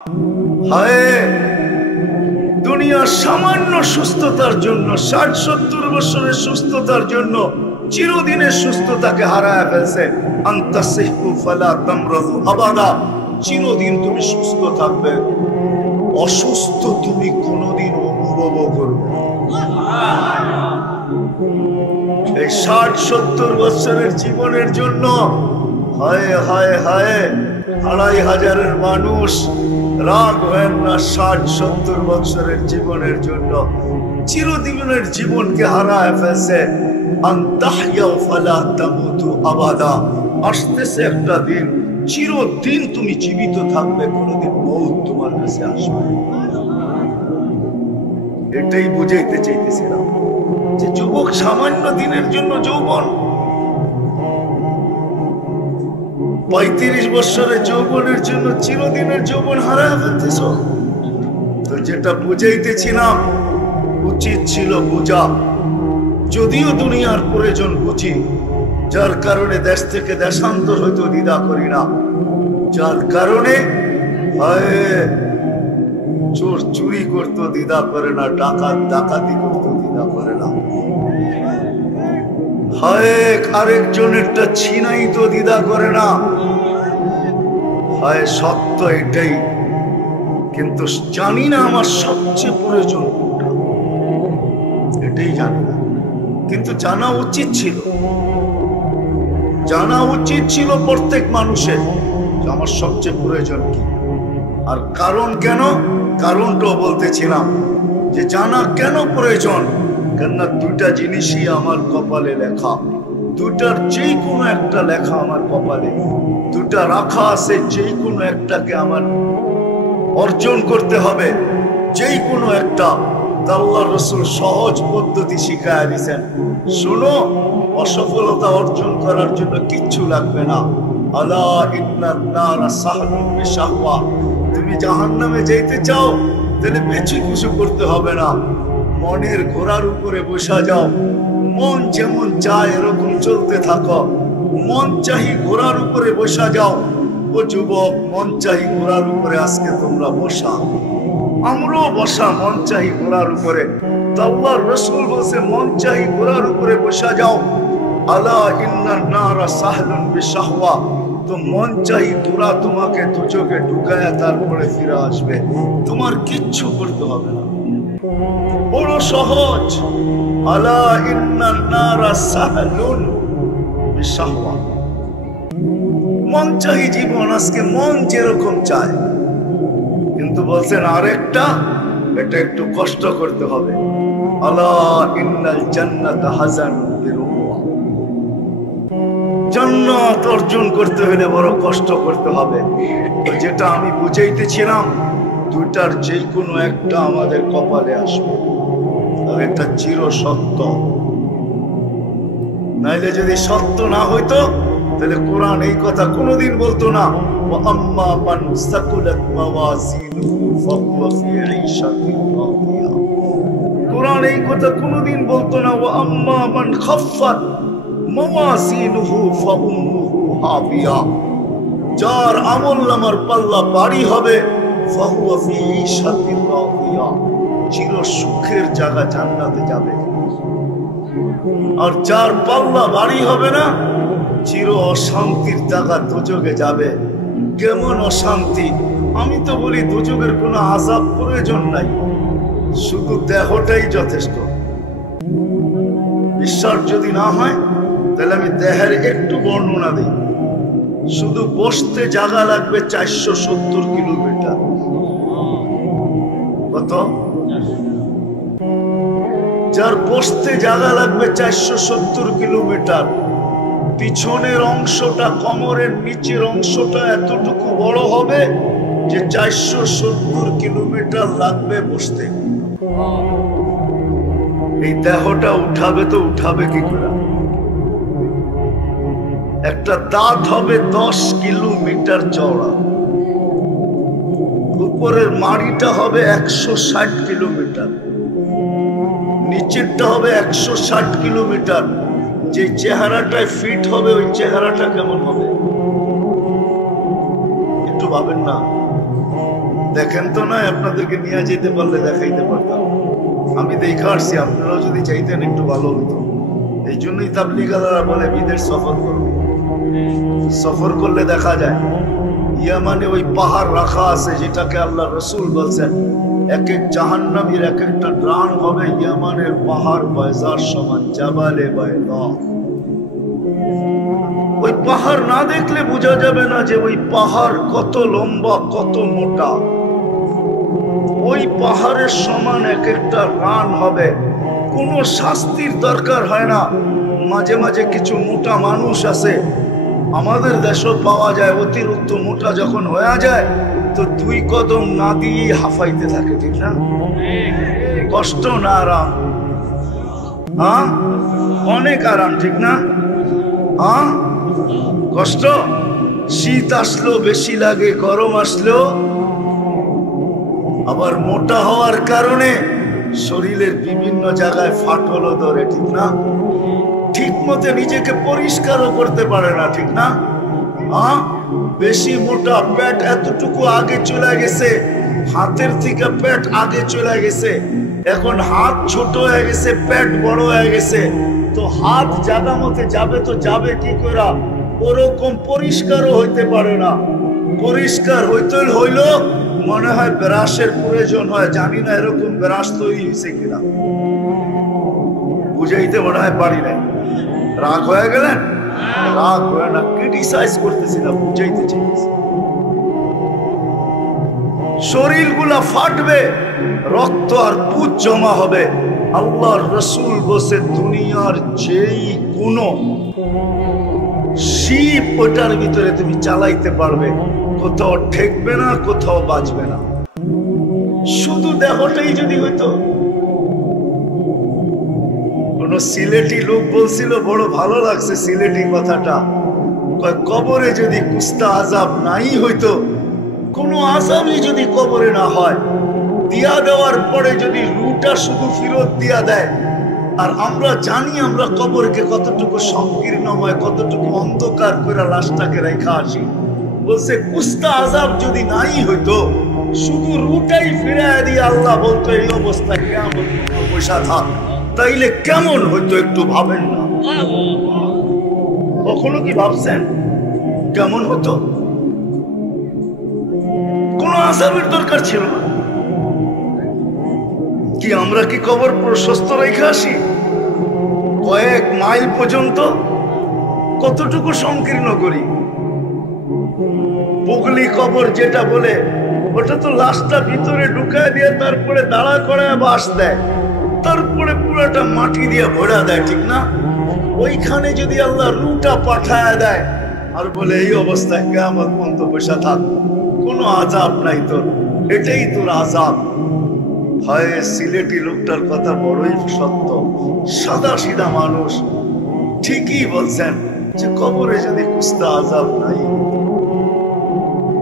হায় দুনিয়ার সামান্য সুস্থতার জন্য ৬০-৭০ বছরের সুস্থতার জন্য চিরদিনের সুস্থতাকে হারায় ফেলছে। আনতাসিহু ফালা তামরাদু আবাদা, চিরদিন তুমি সুস্থ থাকবে, অসুস্থ তুমি কোনোদিন অনুভব করবে। এই ৬০-৭০ বছরের জীবনের জন্য হায় হায় হায় ২৫০০০ মানুষ রাগ হয় না। ৬০-৭০ বছরের জীবনের জন্য চিরদিনের জীবনকে হারায় ফেলছে। আনতাহইয়া ফালা তামুতু আবাদা, আসতেছে একটা দিন চিরদিন তুমি জীবিত থাকবে, কোনোদিন মউত তোমার কাছে আসবে। এটাই বুঝাইতে চাইতেছিলাম যে যুবক, সামান্য দিনের জন্য যৌবন, ৩৫ বছরের যৌবনের জন্য চিরদিনের যৌবন হারায় ফেলতেছ। তো যেটা বুঝাইতেছিলাম, উচিত ছিল বুঝা, যদিও দুনিয়ার প্রয়োজন বুঝি, যার কারণে দেশ থেকে দেশান্তর হইতো দ্বিধা করি না, যার কারণে চোর চুরি করতো দ্বিধা করে না, ডাকাত ডাকাতি করতো দ্বিধা করে না, হায় আরেকজনেরটা ছিনাই তো দ্বিধা করে না। হায় সত্য এটাই, কিন্তু জানি না আমার সবচেয়ে প্রয়োজন কোনটা, এটাই জানি না। কিন্তু জানা উচিত ছিল, জানা উচিত ছিল প্রত্যেক মানুষের যে আমার সবচেয়ে প্রয়োজন কি আর কারণ কেন। কারণটাও বলতেছিলাম যে জানা কেন প্রয়োজন, কেননা দুইটা জিনিসই আমার কপালে লেখা, দুটার যেই কোনো একটা লেখা আমার কপালে, দুটা রাখা আছে, যেই কোনো একটাকে আমার অর্জন করতে হবে, যেই কোনো একটা। আল্লাহ রাসূল সহজ পদ্ধতি শিখায়া দিয়েছেন, শুনো, অসফলতা অর্জন করার জন্য কিচ্ছু লাগবে না। আলা ইন্নান নারা সাহলুন বিশাহওয়া, তুমি জাহান্নামে যাইতে চাও তাহলে বেশি কিছু করতে হবে না, মনের ঘোড়ার উপরে বসা যাও, মন যেমন চায় এরকম চলতে থাকো, মন চাহি ঘোড়ার উপরে বসা যাও। ও যুবক, মন চাহি ঘোড়ার উপরে আজকে তোমরা বসা, আমরাও বসা মন চাহি ঘোড়ার উপরে। আল্লাহর রাসূল বলছে মন চাহি ঘোড়ার উপরে বসা যাও। আলা ইন্নান নারা সাহলুন বিশাহওয়া, তো মন চাহি ঘোড়া তোমাকে দুচোখে ঢুকায়া তারপরে ফিরে আসবে, তোমার কিচ্ছু করতে হবে না, বড় সহজ। আলা ইন্নান নারা সাহলুন বিশাহওয়া, মন চাহি জীবন আজকে মন যেরকম চায়, কিন্তু বলছেন আরেকটা, এটা একটু কষ্ট করতে হবে। আলা ইন্নাল জান্নাতা হাযানুন বিরুহা, জান্নাত অর্জন করতে হলে বড় কষ্ট করতে হবে। যেটা আমি বুঝাইতেছিলাম, দুইটার যে কোনো একটা আমাদের কপালে আসবে, আর এটা চির সত্য। নাইলে যদি সত্য না হইতো তাহলে কোরআন এই কথা কোনোদিন বলতো না, ওয়া আম্মা মান সাকুলাত মাওয়াজিনুহু ফাহুয়া ফি ঈশাতিন রাদিয়া। কোরআন এই কথা কোনোদিন বলতো না, ওয়া আম্মা মান খাফফাত মাওয়াজিনুহু ফাউম্মুহু হাবিয়া। যার আমলনামার পাল্লা ভারী হবে, ফাহুয়া ফি ঈশাতিন রাদিয়া, চির সুখের জায়গা জান্নাতে যাবে। আর যার পাল্লা ভারী হবে না, চির অশান্তির জায়গা দুযোগে যাবে। কেমন অশান্তি? আমি তো বলি দুযোগের কোনো আযাব প্রয়োজন নাই, শুধু দেহটাই যথেষ্ট। বিশ্বাস যদি না হয় তাহলে আমি দেহের একটু বর্ণনা দিই। শুধু বসতে জায়গা লাগবে ৪৭০ কিলোমিটার। কত? যার বসতে জায়গা লাগবে ৪৭০ কিলোমিটার, পিছনের অংশটা, কোমরের নিচের অংশটা এতটুকু বড় হবে যে ৪৭০ কিলোমিটার লাগবে বসতে। এই দেহটা উঠাবে তো উঠাবে কি করে? একটা দাঁত হবে ১০ কিলোমিটার চওড়া, উপরের মাড়িটা হবে ১৬০ কিলোমিটার, নিচেরটা হবে ১৬০ কিলোমিটার। যে চেহারাটায় ফিট হবে ওই চেহারাটা কেমন হবে একটু ভাবেন না। দেখেন তো না, আপনাদেরকে নিয়ে যেতে পারলে দেখাইতে পারতাম। আমি দেখা আসছি, আপনারাও যদি চাইতেন একটু ভালো হতো। এই জন্যই তাবলীগালারা বলে বিদেশ সফর করো। সফর করলে দেখা যায় ইয়ামানে ওই পাহাড় রাখা আছে, যেটাকে আল্লাহ রসুল বলছেন এক এক জাহান্নামীর এক একটা প্রাণ হবে ইয়ামানের পাহাড় বায়জার সমান, জাবালে বায়দা। ওই পাহাড় না দেখলে বোঝা যাবে না যে ওই পাহাড় কত লম্বা, কত মোটা। ওই পাহাড়ের সমান এক একটা রান হবে, কোনো শাস্তির দরকার হয় না। মাঝে মাঝে কিছু মোটা মানুষ আছে, আমাদের দেশও পাওয়া যায়, অতিরিক্ত মোটা যখন হয়ে যায় তো 2 কদম না দিয়ে হাফাইতে থাকে, ঠিক না? কষ্ট না আরাম? হ্যাঁ, অনেক আরাম, ঠিক না? হ্যাঁ, কষ্ট। শীত আসলো বেশি লাগে, গরম আসলো। আবার মোটা হওয়ার কারণে শরীরের বিভিন্ন জায়গায় ফাটলও ধরে, ঠিক না? ঠিক মতো নিজেকে পরিষ্কারও করতে পারে না, ঠিক না? হ্যাঁ, বেশি মোটা, পেট এতটুকু আগে চলে গেছে, হাতের থেকে পেট আগে চলে গেছে। এখন হাত ছোট হয়ে গেছে, পেট বড় হয়ে গেছে, তো হাত জায়গা মতে যাবে তো যাবে কি করে? ওরকম পরিষ্কারও হইতে পারে না। পরিষ্কার হইতে হইল মনে হয় ব্রাশের প্রয়োজন হয়, জানি না এরকম ব্রাশ তৈরি হয়েছে কিনা, বুঝাইতে মনে হয় পারি নাই। রাগ হয়ে গেলেন? রাগ হয়ে না, ক্রিটিসাইজ করতেছি না, বুঝাইতে চাইছি। শরীরগুলা ফাটবে, রক্ত আর পুজ জমা হবে। আল্লাহর রসুল বসে দুনিয়ার যেই কোনো শিপ ওটার ভিতরে তুমি চালাইতে পারবে, কোথাও ঠেকবে না, কোথাও বাঁচবে না। শুধু দেহটাই যদি হইতো। কোন সিলেটি লোক বলছিল, বড় ভালো লাগছে সিলেটি কথাটা, কবরে যদি কুস্তা আযাব নাই হইতো, কোন আযাবই যদি কবরে না হয়, দিয়া দেওয়ার পরে যদি রুটা শুধু ফেরত দিয়া দেয়, আর আমরা জানি আমরা কবরকে কতটুকু সংকীর্ণময়, কতটুকু অন্ধকার করে লাশটাকে রেখা আসি। বলছে কুস্তা আযাব যদি নাই হইতো, শুধু রুটাই ফিরায় দিয়ে আল্লাহ বলতো এই অবস্থায় কিয়ামত পয়সা থাক, তাইলে কেমন হইতো একটু ভাবেন না? কখনো কি ভাবছেন কেমন হতো? কোন আযাবের দরকার ছিল না। কি আমরা কি কবর প্রশস্ত রেখে আসি? কয়েক মাইল পর্যন্ত কতটুকু সংকীর্ণ করি? বগলি কবর যেটা বলে, ওটা তো লাশটা ভিতরে ঢুকায় দিয়ে তারপরে দাঁড়া করে বাঁশ দেয়, তারপরে পুরোটা মাটি দিয়ে ভরা দেয়, ঠিক না? ওইখানে যদি আল্লাহ রুটা পাঠায় দেয় আর বলে এই অবস্থায় কিয়ামত পর্যন্ত বসে থাক, কোনো আযাব নাই তোর, এটাই তোর আযাব। হয় সিলেটি লোকটার কথা বড়ই সত্য, সাদা সিধা মানুষ, ঠিকই বলছেন যে কবরে যদি কুস্তা আযাব নাই,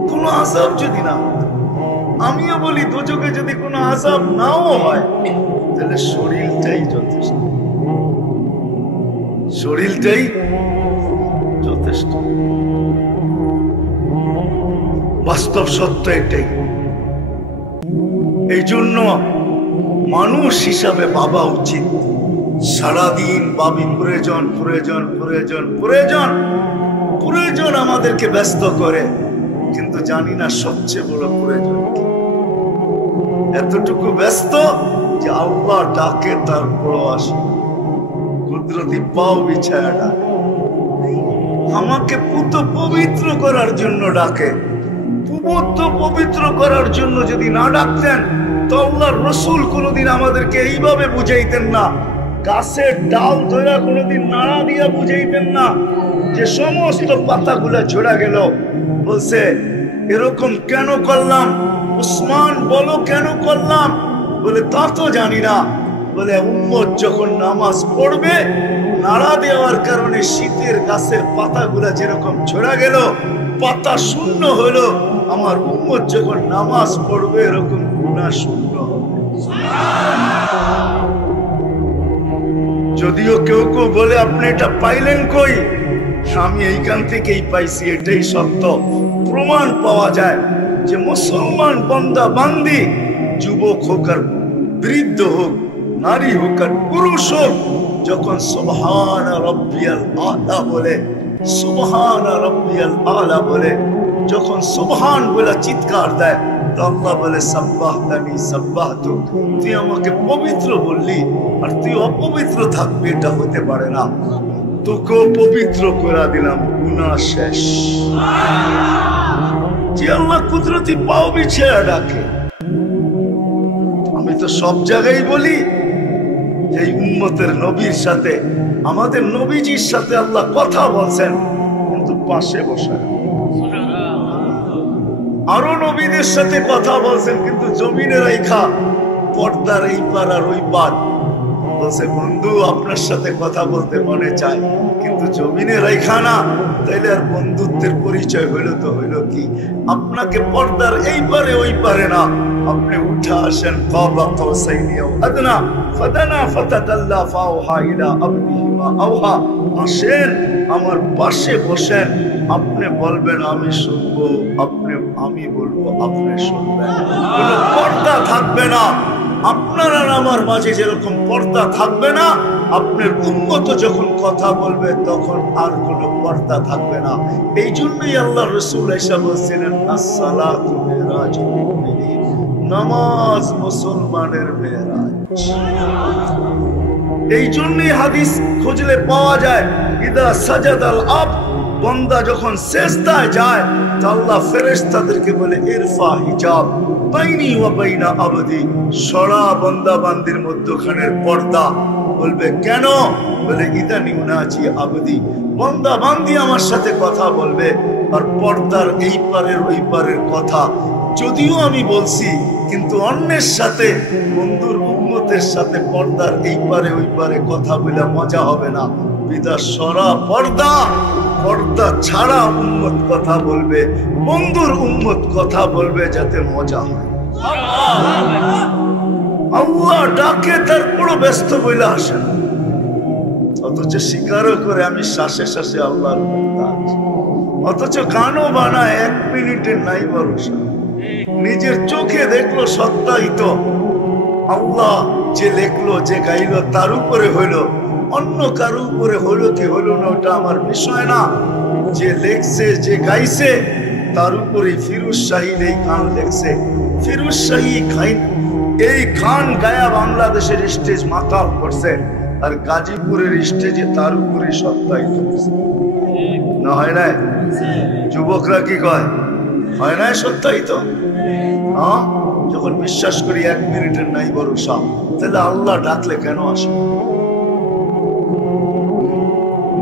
কোনো আযাব যদি না, আমিও বলি দোজখে যদি কোনো আযাব নাও হয়, তাহলে শরীরটাই যথেষ্ট, শরীরটাই যথেষ্ট। বাস্তব সত্য এটাই। এই জন্য মানুষ হিসাবে ভাবা উচিত, সারাদিন ভাবি প্রয়োজন প্রয়োজন প্রয়োজন প্রয়োজন প্রয়োজন আমাদেরকে ব্যস্ত করে, কিন্তু জানি না সবচেয়ে বড় প্রয়োজন কি। এতটুকু ব্যস্ত যে আল্লাহ ডাকে তারপর আসে, কুদরতি পাও বিছায়া ডাকে, আমাকে পুত পবিত্র করার জন্য ডাকে। পবিত্র করার জন্য যদি না ডাকতেন তো আল্লাহর রাসূল কোনোদিন আমাদেরকে এইভাবে বুঝাইতেন না, গাছের ডাল ধরে কোনোদিন নাড়া দিয়া বুঝাইতেন না যে সমস্ত পাতাগুলা ঝরে গেল। বলছে এরকম কেন করলাম উসমান, বলো কেন করলাম? বলে তা তো জানি না। বলে উম্মত যখন নামাজ পড়বে, নাড়া দেওয়ার কারণে শীতের গাছের পাতাগুলা যেরকম ঝরে গেল, পাতা শূন্য হলো, আমার উম্মত যখন নামাজ পড়বে এরকম গুনাহ শূন্য হবে। যদিও কেউ কেউ বলে আপনি এটা পাইলেন কই, আমি এইখান থেকেই পাইছি, এটাই সত্য। প্রমাণ পাওয়া যায় যে মুসলমান বান্দা বান্দি, যুবক হোক আর বৃদ্ধ হোক, নারী হোক আর পুরুষ হোক, যখন সুবহান রাব্বিয়াল আলা বলে, সুবহান রাব্বিয়াল আলা বলে, যখন সুবহান বলে চিৎকার দেয়, তো আল্লাহ বলে সাব্বাহতানি সাব্বাহতুক, তুই আমাকে পবিত্র বললি আর তুই অপবিত্র থাকবি, এটা হতে পারে না, তোকেও পবিত্র করে দিলাম, গুনাহ শেষ। যে আল্লাহ কুদরতি পাও বিছিয়ে ডাকে। আমি তো সব জায়গায় বলি যে এই উম্মতের নবীর সাথে, আমাদের নবীজির সাথে আল্লাহ কথা বলছেন, কিন্তু পাশে বসে। আরো নবীদের সাথে কথা বলছেন, কিন্তু জমিনে রাইখা পর্দার এই পার আর ওই পার বলছে, বন্ধু আপনার সাথে কথা বলতে মনে চায়, কিন্তু জমিনে রাইখা না, তাইলে আর বন্ধুত্বের পরিচয় হইল তো হইল কি? আপনাকে পর্দার এই পারে ওই পারে না, আপনি উঠে আসেন কাবা কাউসাইনি আও আদনা ফাদানা ফাতাদাল্লা ফাওহা ইলা আবদিহি মা আওহা, আসেন আমার পাশে বসেন, আপনি বলবেন আমি শুনবো, আমি বলবো আপনি শুনবেন, কোনো পর্দা থাকবে না। আপনার আর আমার মাঝে যেরকম পর্দা থাকবে না, আপনার উম্মত যখন কথা বলবে তখন আর কোনো পর্দা থাকবে না। এই জন্যই আল্লাহ রাসূল এসে বলছিলেন, আসসালাতু মিরাজুল মুমিনিন, নামাজ মুসলমানের মেরাজ। এই জন্যই হাদিস খুঁজলে পাওয়া যায়, ইদা সাজাদাল আব, বান্দা যখন সিজদায় যায়, তো আল্লাহ ফেরেশতাদেরকে বলে ইরফা হিজাব বাইনি ওয়া বাইনা আবদি, সরা বান্দা বান্দির মধ্যখানের পর্দা। বলবে কেন? বলে ইদানি উনাজি আবদি, বান্দা বান্দি আমার সাথে কথা বলবে, আর পর্দার এই পারের ওই পারের কথা যদিও আমি বলছি, কিন্তু অন্যের সাথে, বন্ধুর উম্মতের সাথে পর্দার এই পারে ওই পারে কথা বলে মজা হবে না। বিদা সরা পর্দা, পর্দা ছাড়া উম্মত কথা বলবে, বন্ধুর উম্মত কথা বলবে যাতে মজা হয়। আল্লাহ ডাকে, তারপরও ব্যস্ত বইলে আসে না, অথচ স্বীকারও করে আমি শ্বাসে শ্বাসে আল্লাহর মুহতাজ, অথচ গানও বানায় 1 মিনিটের নাই ভরসা। নিজের চোখে দেখলো সত্যায়িত, আল্লাহ যে লেখলো যে গাইলো তার উপরে হইলো, অন্য কারো উপরে হলো কি হলো না ওটা আমার বিষয় না। যে লেখছে যে গাইছে তার উপরে ফিরোজ শাহীর এই গান লেখছে, ফিরোজ শাহী এই গান গায়া বাংলাদেশের স্টেজ মাতাল করছে, আর গাজীপুরের স্টেজে তার উপরে সত্যায়িত করছে। না হয় নাই? যুবকরা কি কয়, হয় নাই সত্যায়িত? হ্যাঁ, যখন বিশ্বাস করি 1 মিনিটের নাই ভরসা, তাহলে আল্লাহ ডাকলে কেন আসে?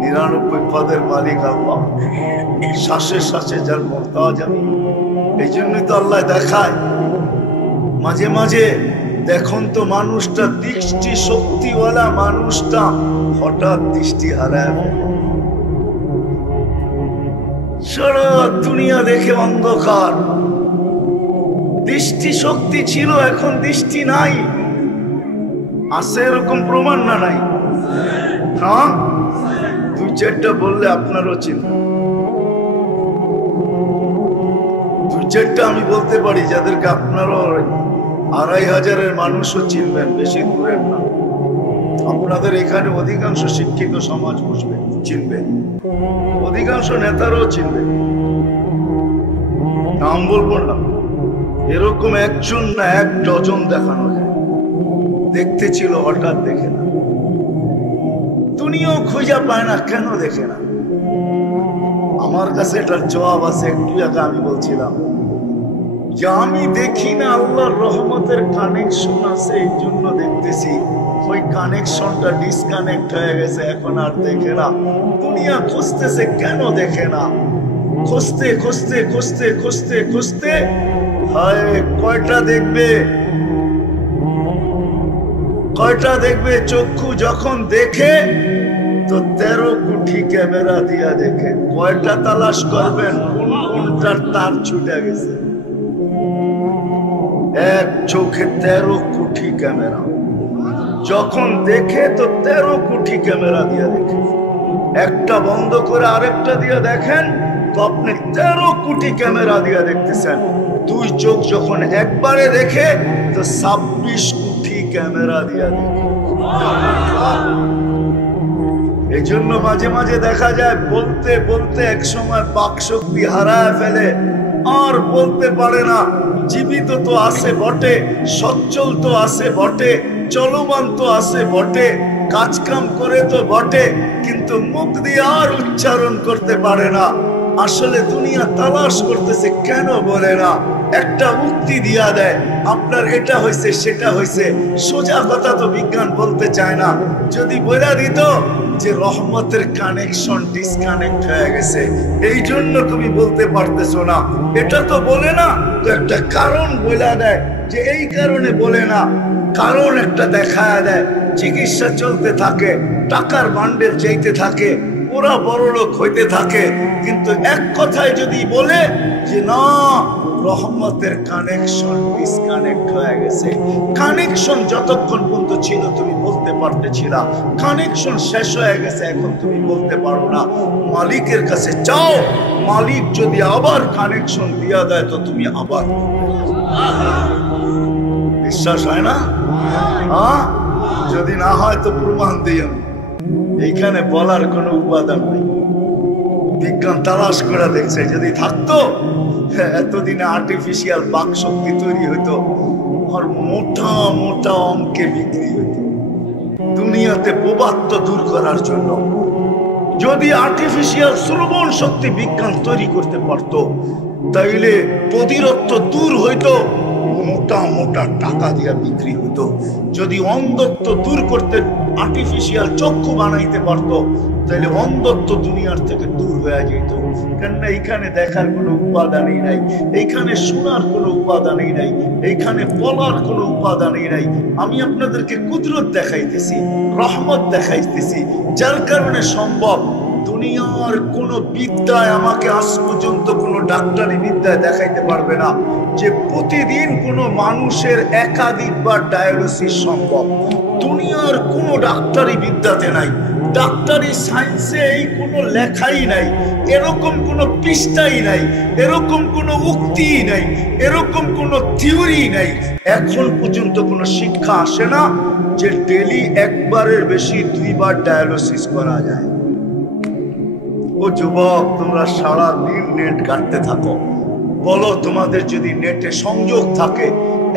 99 পদের মালিক আল্লাহ, শ্বাসে শ্বাসে যার মুহতাজ আমি। এই জন্যই তো আল্লাহ দেখায় মাঝে মাঝে, দেখুন তো মানুষটা দৃষ্টি শক্তিওয়ালা মানুষটা হঠাৎ দৃষ্টি হারায়, সারা দুনিয়া দেখে অন্ধকার, দৃষ্টি শক্তি ছিল এখন দৃষ্টি নাই। আছে এরকম প্রমাণ না নাই? হ্যাঁ, 2-4টা বললে আপনারও চিন্তা, 2-4টা আমি বলতে পারি যাদেরকে আপনারও 2500-এর মানুষও চিনবেন, বেশি দূরের না। আপনাদের এখানে অধিকাংশ শিক্ষিত সমাজ বুঝবে, চিনবে, অধিকাংশ নেতারাও চিনবে, নাম বলবো না। এরকম একজন না 1 ডজন দেখানো যায়, দেখতে ছিল হঠাৎ দেখে না, দুনিয়াও খুঁজে পায় না, কেন দেখে না? আমার কাছে এটার জবাব আছে। একটু আগে আমি বলছিলাম যে আমি দেখি না, আল্লাহর রহমতের কানেকশন আছে, এই জন্য দেখতেছি। ওই কানেকশনটা ডিসকানেক্ট হয়ে গেছে, এখন আর দেখে না। দুনিয়া খুঁজতেছে, কেন দেখে না? খুঁজতে খুঁজতে খুঁজতে খুঁজতে খুঁজতে হায় কয়টা দেখবে, কয়টা দেখবে? চক্ষু যখন দেখে তো 13 কোটি ক্যামেরা দিয়া দেখে। কয়টা তালাশ করবেন কোন কোনটার তার ছুটে গেছে? এক চোখে 13 কোটি ক্যামেরা, যখন দেখে তো 13 কোটি ক্যামেরা দিয়া দেখে। একটা বন্ধ করে আরেকটা দিয়ে দেখেন, তো আপনি 13 কোটি ক্যামেরা দিয়ে দেখতেছেন। 2 চোখ যখন একবারে দেখে তো 26 কোটি ক্যামেরা দিয়ে দেখে। এই জন্য মাঝে মাঝে দেখা যায় বলতে বলতে এক সময় বাকশক্তি হারায় ফেলে, আর বলতে পারে না। জীবিত তো আছে বটে, সচ্ছল তো আছে বটে, চলমান তো আছে বটে, কাজকাম করে তো বটে, কিন্তু মুখ দিয়ে আর উচ্চারণ করতে পারে না। আসলে দুনিয়া তালাশ করতেছে, কেন বলে না? একটা উক্তি দিয়া দেয়, আপনার এটা হয়েছে সেটা হয়েছে। সোজা কথা তো বিজ্ঞান বলতে চায় না। যদি বলে দিত যে রহমতের কানেকশন ডিসকানেক্ট হয়ে গেছে, এই জন্য তুমি বলতে পারতেছো না, এটা তো বলে না, তো একটা কারণ বলে দেয় যে এই কারণে বলে না। কারণ একটা দেখায় দেয়, চিকিৎসা চলতে থাকে, টাকার বান্ডেল চাইতে থাকে, ওরা বড়লোক হইতে থাকে, কিন্তু এক কথায় যদি বলে যে না, রহমতের কানেকশন ডিসকানেক্ট হয়ে গেছে। কানেকশন যতক্ষণ পর্যন্ত ছিল তুমি বলতে পারতেছিলা, কানেকশন শেষ হয়ে গেছে, এখন তুমি বলতে পারো না। মালিকের কাছে চাও, মালিক যদি আবার কানেকশন দিয়া দেয় তো তুমি আবার। বিশ্বাস হয় না? হ্যাঁ, যদি না হয় তো প্রমাণ দিও। এইখানে বলার কোনো উপাদান নেই, বিজ্ঞান তালাশ করে দেখছে। যদি থাকতো এতদিনে আর্টিফিশিয়াল বাক শক্তি তৈরি হইতো, আর মোটা মোটা অঙ্কে বিক্রি হইতো দুনিয়াতে বোবাত্ম দূর করার জন্য। যদি আর্টিফিশিয়াল শ্রবণ শক্তি বিজ্ঞান তৈরি করতে পারতো, তাইলে বধিরত্ব দূর হইতো, মোটা মোটা টাকা দিয়া বিক্রি হইতো। যদি অন্ধত্ব দূর করতে আর্টিফিশিয়াল চক্ষু বানাইতে পারতো, তাহলে অন্ধত্ব দুনিয়ার থেকে দূর হয়ে যেত। কেননা এইখানে দেখার কোনো উপাদানই নাই, এইখানে শোনার কোনো উপাদানই নাই, এইখানে বলার কোনো উপাদানই নাই। আমি আপনাদেরকে কুদরত দেখাইতেছি, রহমত দেখাইতেছি, যার কারণে সম্ভব। দুনিয়ার কোন বিদ্যায় আমাকে আজ পর্যন্ত কোনো ডাক্তারি বিদ্যায় দেখাইতে পারবে না যে প্রতিদিন কোনো মানুষের একাধিকবার ডায়ালিসিস সম্ভব। দুনিয়ার কোনো ডাক্তারি বিদ্যাতে নাই, ডাক্তারি সায়েন্সে এই কোনো লেখাই নাই, এরকম কোনো পৃষ্ঠাই নাই, এরকম কোনো উক্তিই নাই, এরকম কোনো থিওরি নাই। এখন পর্যন্ত কোনো শিক্ষা আসে না যে ডেলি একবারের বেশি 2 বার ডায়ালিসিস করা যায়। ও যুবক, তোমরা সারা দিন নেট ঘাঁটতে থাকো, বলো তোমাদের যদি নেটে সংযোগ থাকে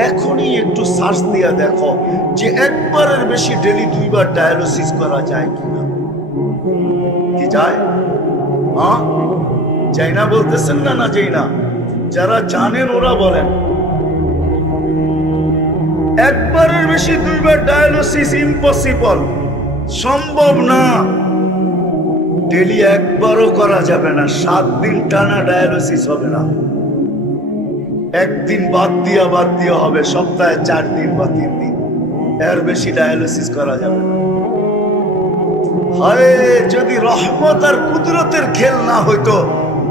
এখনই একটু সার্চ দিয়ে দেখো যে একবারের বেশি ডেলি 2 বার ডায়ালিসিস করা যায় কিনা। কি যায়? হ্যাঁ, যাই না বলতেছেন না? না যাই না? যারা জানেন ওরা বলেন। একবারের বেশি 2 বার ডায়ালিসিস ইম্পসিবল, সম্ভব না। ডেলি একবারও করা যাবে না, 7 দিন টানা ডায়ালিসিস হবে না। একদিন বাদ দিয়া হবে, সপ্তাহে 4 দিন বা 3 দিন, এর বেশি ডায়ালিসিস করা যাবে না। হায়, যদি রহমত আর কুদরতের খেল না হইতো,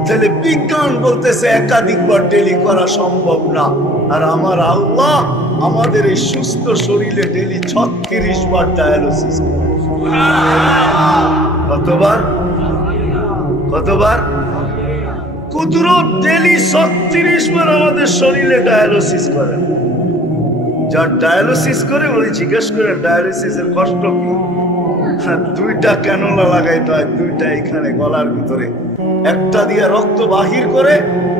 তাহলে বিজ্ঞান বলতেছে একাধিকবার ডেলি করা সম্ভব না। আর আমার আল্লাহ আমাদের এই সুস্থ শরীরে ডেলি 36 বার ডায়ালিসিস করে। কতবার? কতবার? কুদরত ডেলি 36 বার আমাদের শরীরে ডায়ালিসিস করে। যার ডায়ালিসিস করে উনি জিজ্ঞেস করে ডায়ালিসিসের কষ্ট কি? 2টা ক্যানোলা লাগাইতে হয়, 2টা এখানে গলার ভিতরে, একটা দিয়ে রক্ত বাহির করে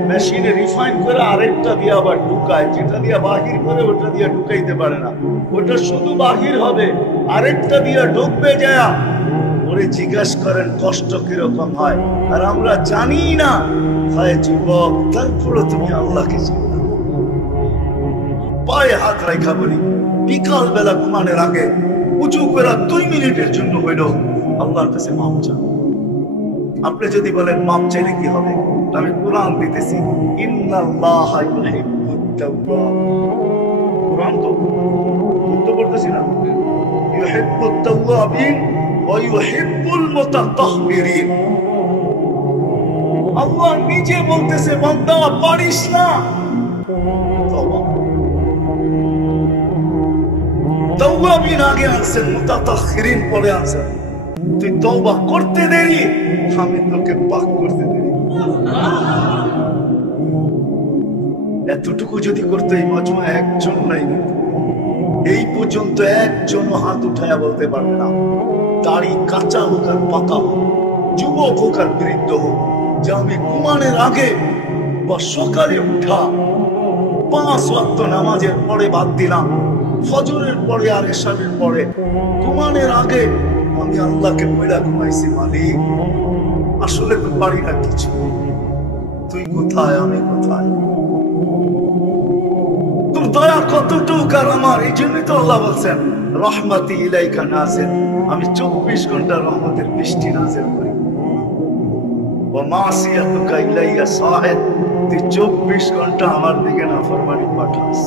মেশিনে রিফাইন করে, আরেকটা দিয়ে আবার ঢুকায়। যেটা দিয়ে বাহির করে ওটা দিয়ে ঢুকাইতে পারে না, ওটা শুধু বাহির হবে, আরেকটা দিয়ে ঢুকবে যায়। ওরে জিজ্ঞাস করেন কষ্ট কিরকম হয়, আর আমরা জানি না। হয় যুবক, তারপরে তুমি আল্লাহকে চিনো না। পায়ে হাত রাখা বলি, বিকাল বেলা ঘুমানোর আগে উঁচু করে 2 মিনিটের জন্য হইল আল্লাহর কাছে মাপ চান। আপনি যদি বলেন মাপ চাইলে কি হবে, আমি কোরআন দিতেছি, ইন্নাল্লাহা ইউহিব্বুত তাওয়াব। কোরআন তো বলতে পড়তেছি না, ইউহিব্বুত তাওয়াবিন ওয়া ইউহিব্বুল মুতাতাহহিরিন। আল্লাহ নিজে বলতেছে, বান্দা পারিস না, তওবা। তাওয়াবিন আগে আনছেন, মুতাতাহহিরিন পরে আনছেন। তুই তওবা করতে দেরি, আমি তোকে পাক করতে দেরি। এতটুকু যদি করতো এই মজমা একজন নাই, এই পর্যন্ত একজন হাত উঠায়া বলতে পারবে না, দাড়ি কাঁচা হোক আর পাকা হোক, যুবক হোক আর বৃদ্ধ হোক, যে আমি ঘুমানোর আগে বা সকালে উঠা 5 ওয়াক্ত নামাজের পরে বাদ দিলাম, ফজরের পরে আর এশারের পরে ঘুমানোর আগে আমি আল্লাহকে বইলা ঘুমাইছি, মালিক আসলে তো পারি না কিছু, তুই কোথায় আমি কোথায়, তোর দয়া কতটুক আর আমার। এই জন্যই তো আল্লাহ বলছেন রহমতি ইলাইকা নাজিল, আমি 24 ঘন্টা রহমতের বৃষ্টি নাজিল করি। ওয়া মাসিয়াতুকা ইলাইয়া সাহিদ, তুই 24 ঘন্টা আমার দিকে নাফরমানি পাঠাস,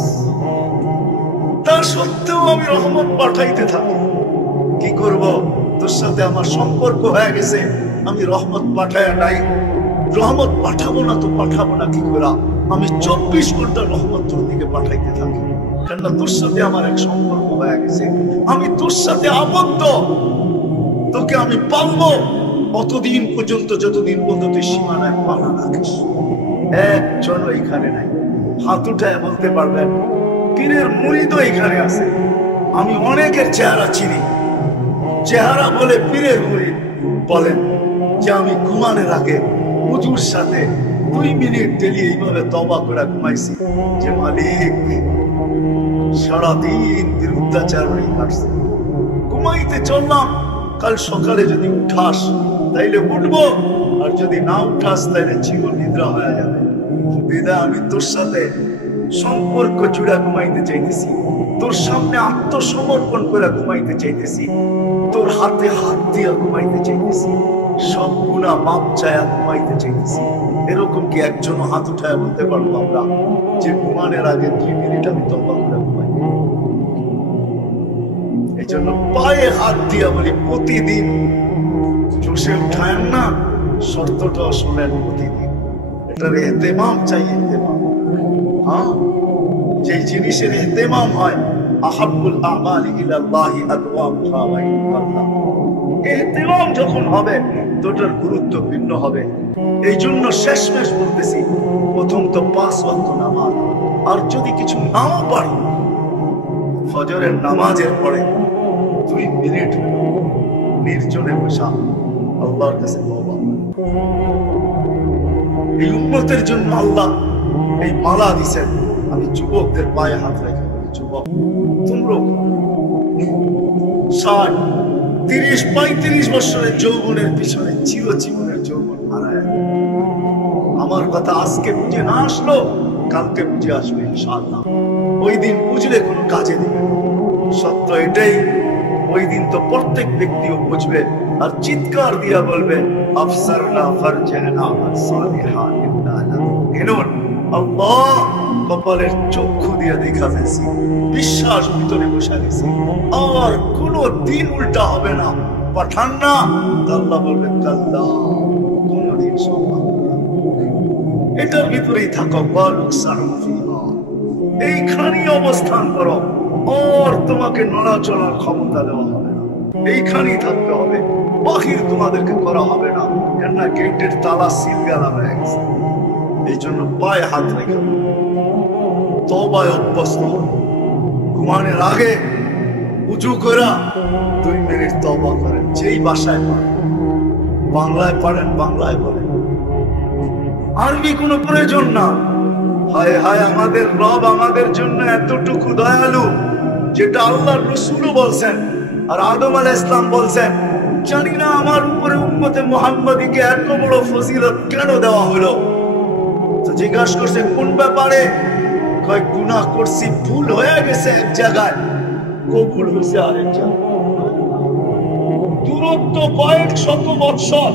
তা সত্ত্বেও আমি রহমত পাঠাইতে থাকি। কি করব, তোর সাথে আমার সম্পর্ক হয়ে গেছে, আমি রহমত পাঠায় নাই, রহমত পাঠাবো না তো পাঠাবো না কি করে, আমি 24 ঘন্টা রহমত তোর দিকে পাঠাইতে থাকি, কেননা তোর সাথে আমার এক সম্পর্ক হয়ে গেছে, আমি তোর সাথে আবদ্ধ, তোকে আমি পালবো অতদিন পর্যন্ত যতদিন পর্যন্ত তুই সীমানায় পালা রাখিস। একজন এখানে নাই, হাত উঠায় বলতে পারবেন পীরের মুরিদও এখানে আছে। আমি অনেকের চেহারা চিনি, চেহারা বলে পীরের মুরিদ বলেন যে আমি ঘুমানোর আগে হুজুর সাথে 2 মিনিট ডেলি এইভাবে তওবা করে ঘুমাইছি, যে মালিক সারাদিন বিরুদ্ধাচার হয়ে কাটছে, ঘুমাইতে চললাম, কাল সকালে যদি উঠাস তাইলে উঠবো, আর যদি না উঠাস তাইলে চির নিদ্রা হয়ে যাবে। বিদায় আমি তোর সাথে সম্পর্ক জুড়া ঘুমাইতে চাইতেছি, তোর সামনে আত্মসমর্পণ করে ঘুমাইতে চাইতেছি, তোর হাতে হাত দিয়ে ঘুমাইতে চাইতেছি, সব গুনাহ মাপ চায়া ঘুমাইতে চাইতেছি। এরকম কি একজন হাত উঠায় বলতে পারবো আমরা যে ঘুমানোর আগে 2 মিনিট আমি তওবা করে ঘুমাই? এই জন্য পায়ে হাত দিয়া বলি প্রতিদিন জোশে উঠায় না, শর্তটাও শোনেন প্রতিদিন, এটার ইহতেমাম চাই, ইহতেমাম। হ্যাঁ, যে জিনিসের ইহতেমাম হয়, আহাব্বুল আমালি ইলাল্লাহি আদওয়ামুহা ওয়া ইনকাল্লাহ, ইহতেমাম যখন হবে তোটার গুরুত্ব ভিন্ন হবে। এই জন্য শেষমেশ বলতেছি, প্রথম তো 5 ওয়াক্ত নামাজ, আর যদি কিছু নাও পারি ফজরের নামাজের পরে 2 মিনিট নির্জনে বসা আল্লাহর কাছে তওবা। এই উম্মতের জন্য আল্লাহ এই মালা দিয়েছেন। আমি যুবকদের পায়ে হাত রেখে বলি, যুবক তোমরা 60, 30, 35 বছরের যৌবনের পিছনে চিরজীবনের যৌবন হারায়। আমার কথা আজকে বুঝে না আসলো, কালকে বুঝে আসবে ইনশাআল্লাহ। ওই দিন বুঝলে কোনো কাজে দিবে। সত্য এটাই, ওই দিন তো প্রত্যেক ব্যক্তিও বুঝবে আর চিৎকার দিয়া বলবে আফসারনা ফারজানা সালিহা ইন্না লামুকিনুন। আল্লাহ কপালের চক্ষু দিয়া দেখা ফেলছি, বিশ্বাস ভিতরে বসে গেছে, আর কোনো দিন উল্টা হবে না, পাঠান না। আল্লাহ বলবে কাল্লা, কোনদিন সম্ভব না। এটার ভিতরেই থাকো, এইখানেই অবস্থান করো, আর তোমাকে নড়াচড়ার ক্ষমতা দেওয়া হবে না, এইখানেই থাকতে হবে, বাহির তোমাদেরকে করা হবে না, কেননা গেটের তালা সিল গালা হয়ে গেছে। এই জন্য পায়ে হাত রেখে তওবায় অভ্যস্ত, ঘুমানোর আগে উজু করা 2 মিনিট তওবা করেন, যেই ভাষায় পারেন, বাংলায় পারেন বাংলায় বলেন, আরবি কোনো প্রয়োজন না। হায় হায়, আমাদের রব আমাদের জন্য এতটুকু দয়ালু, যেটা আল্লাহর রাসূলও বলছেন আর আদম আলাইহিস সালাম বলছেন। জানি না আমার উপরে উম্মতে মুহাম্মাদীকে এত বড় ফজিলত কেন দেওয়া হলো। তো জিজ্ঞাসা করছে কোন ব্যাপারে? কয় গুনাহ করছি, ভুল হয়ে গেছে এক জায়গায়, কবুল হয়েছে আরেক জায়গায়, দূরত্ব কয়েক শত বৎসর,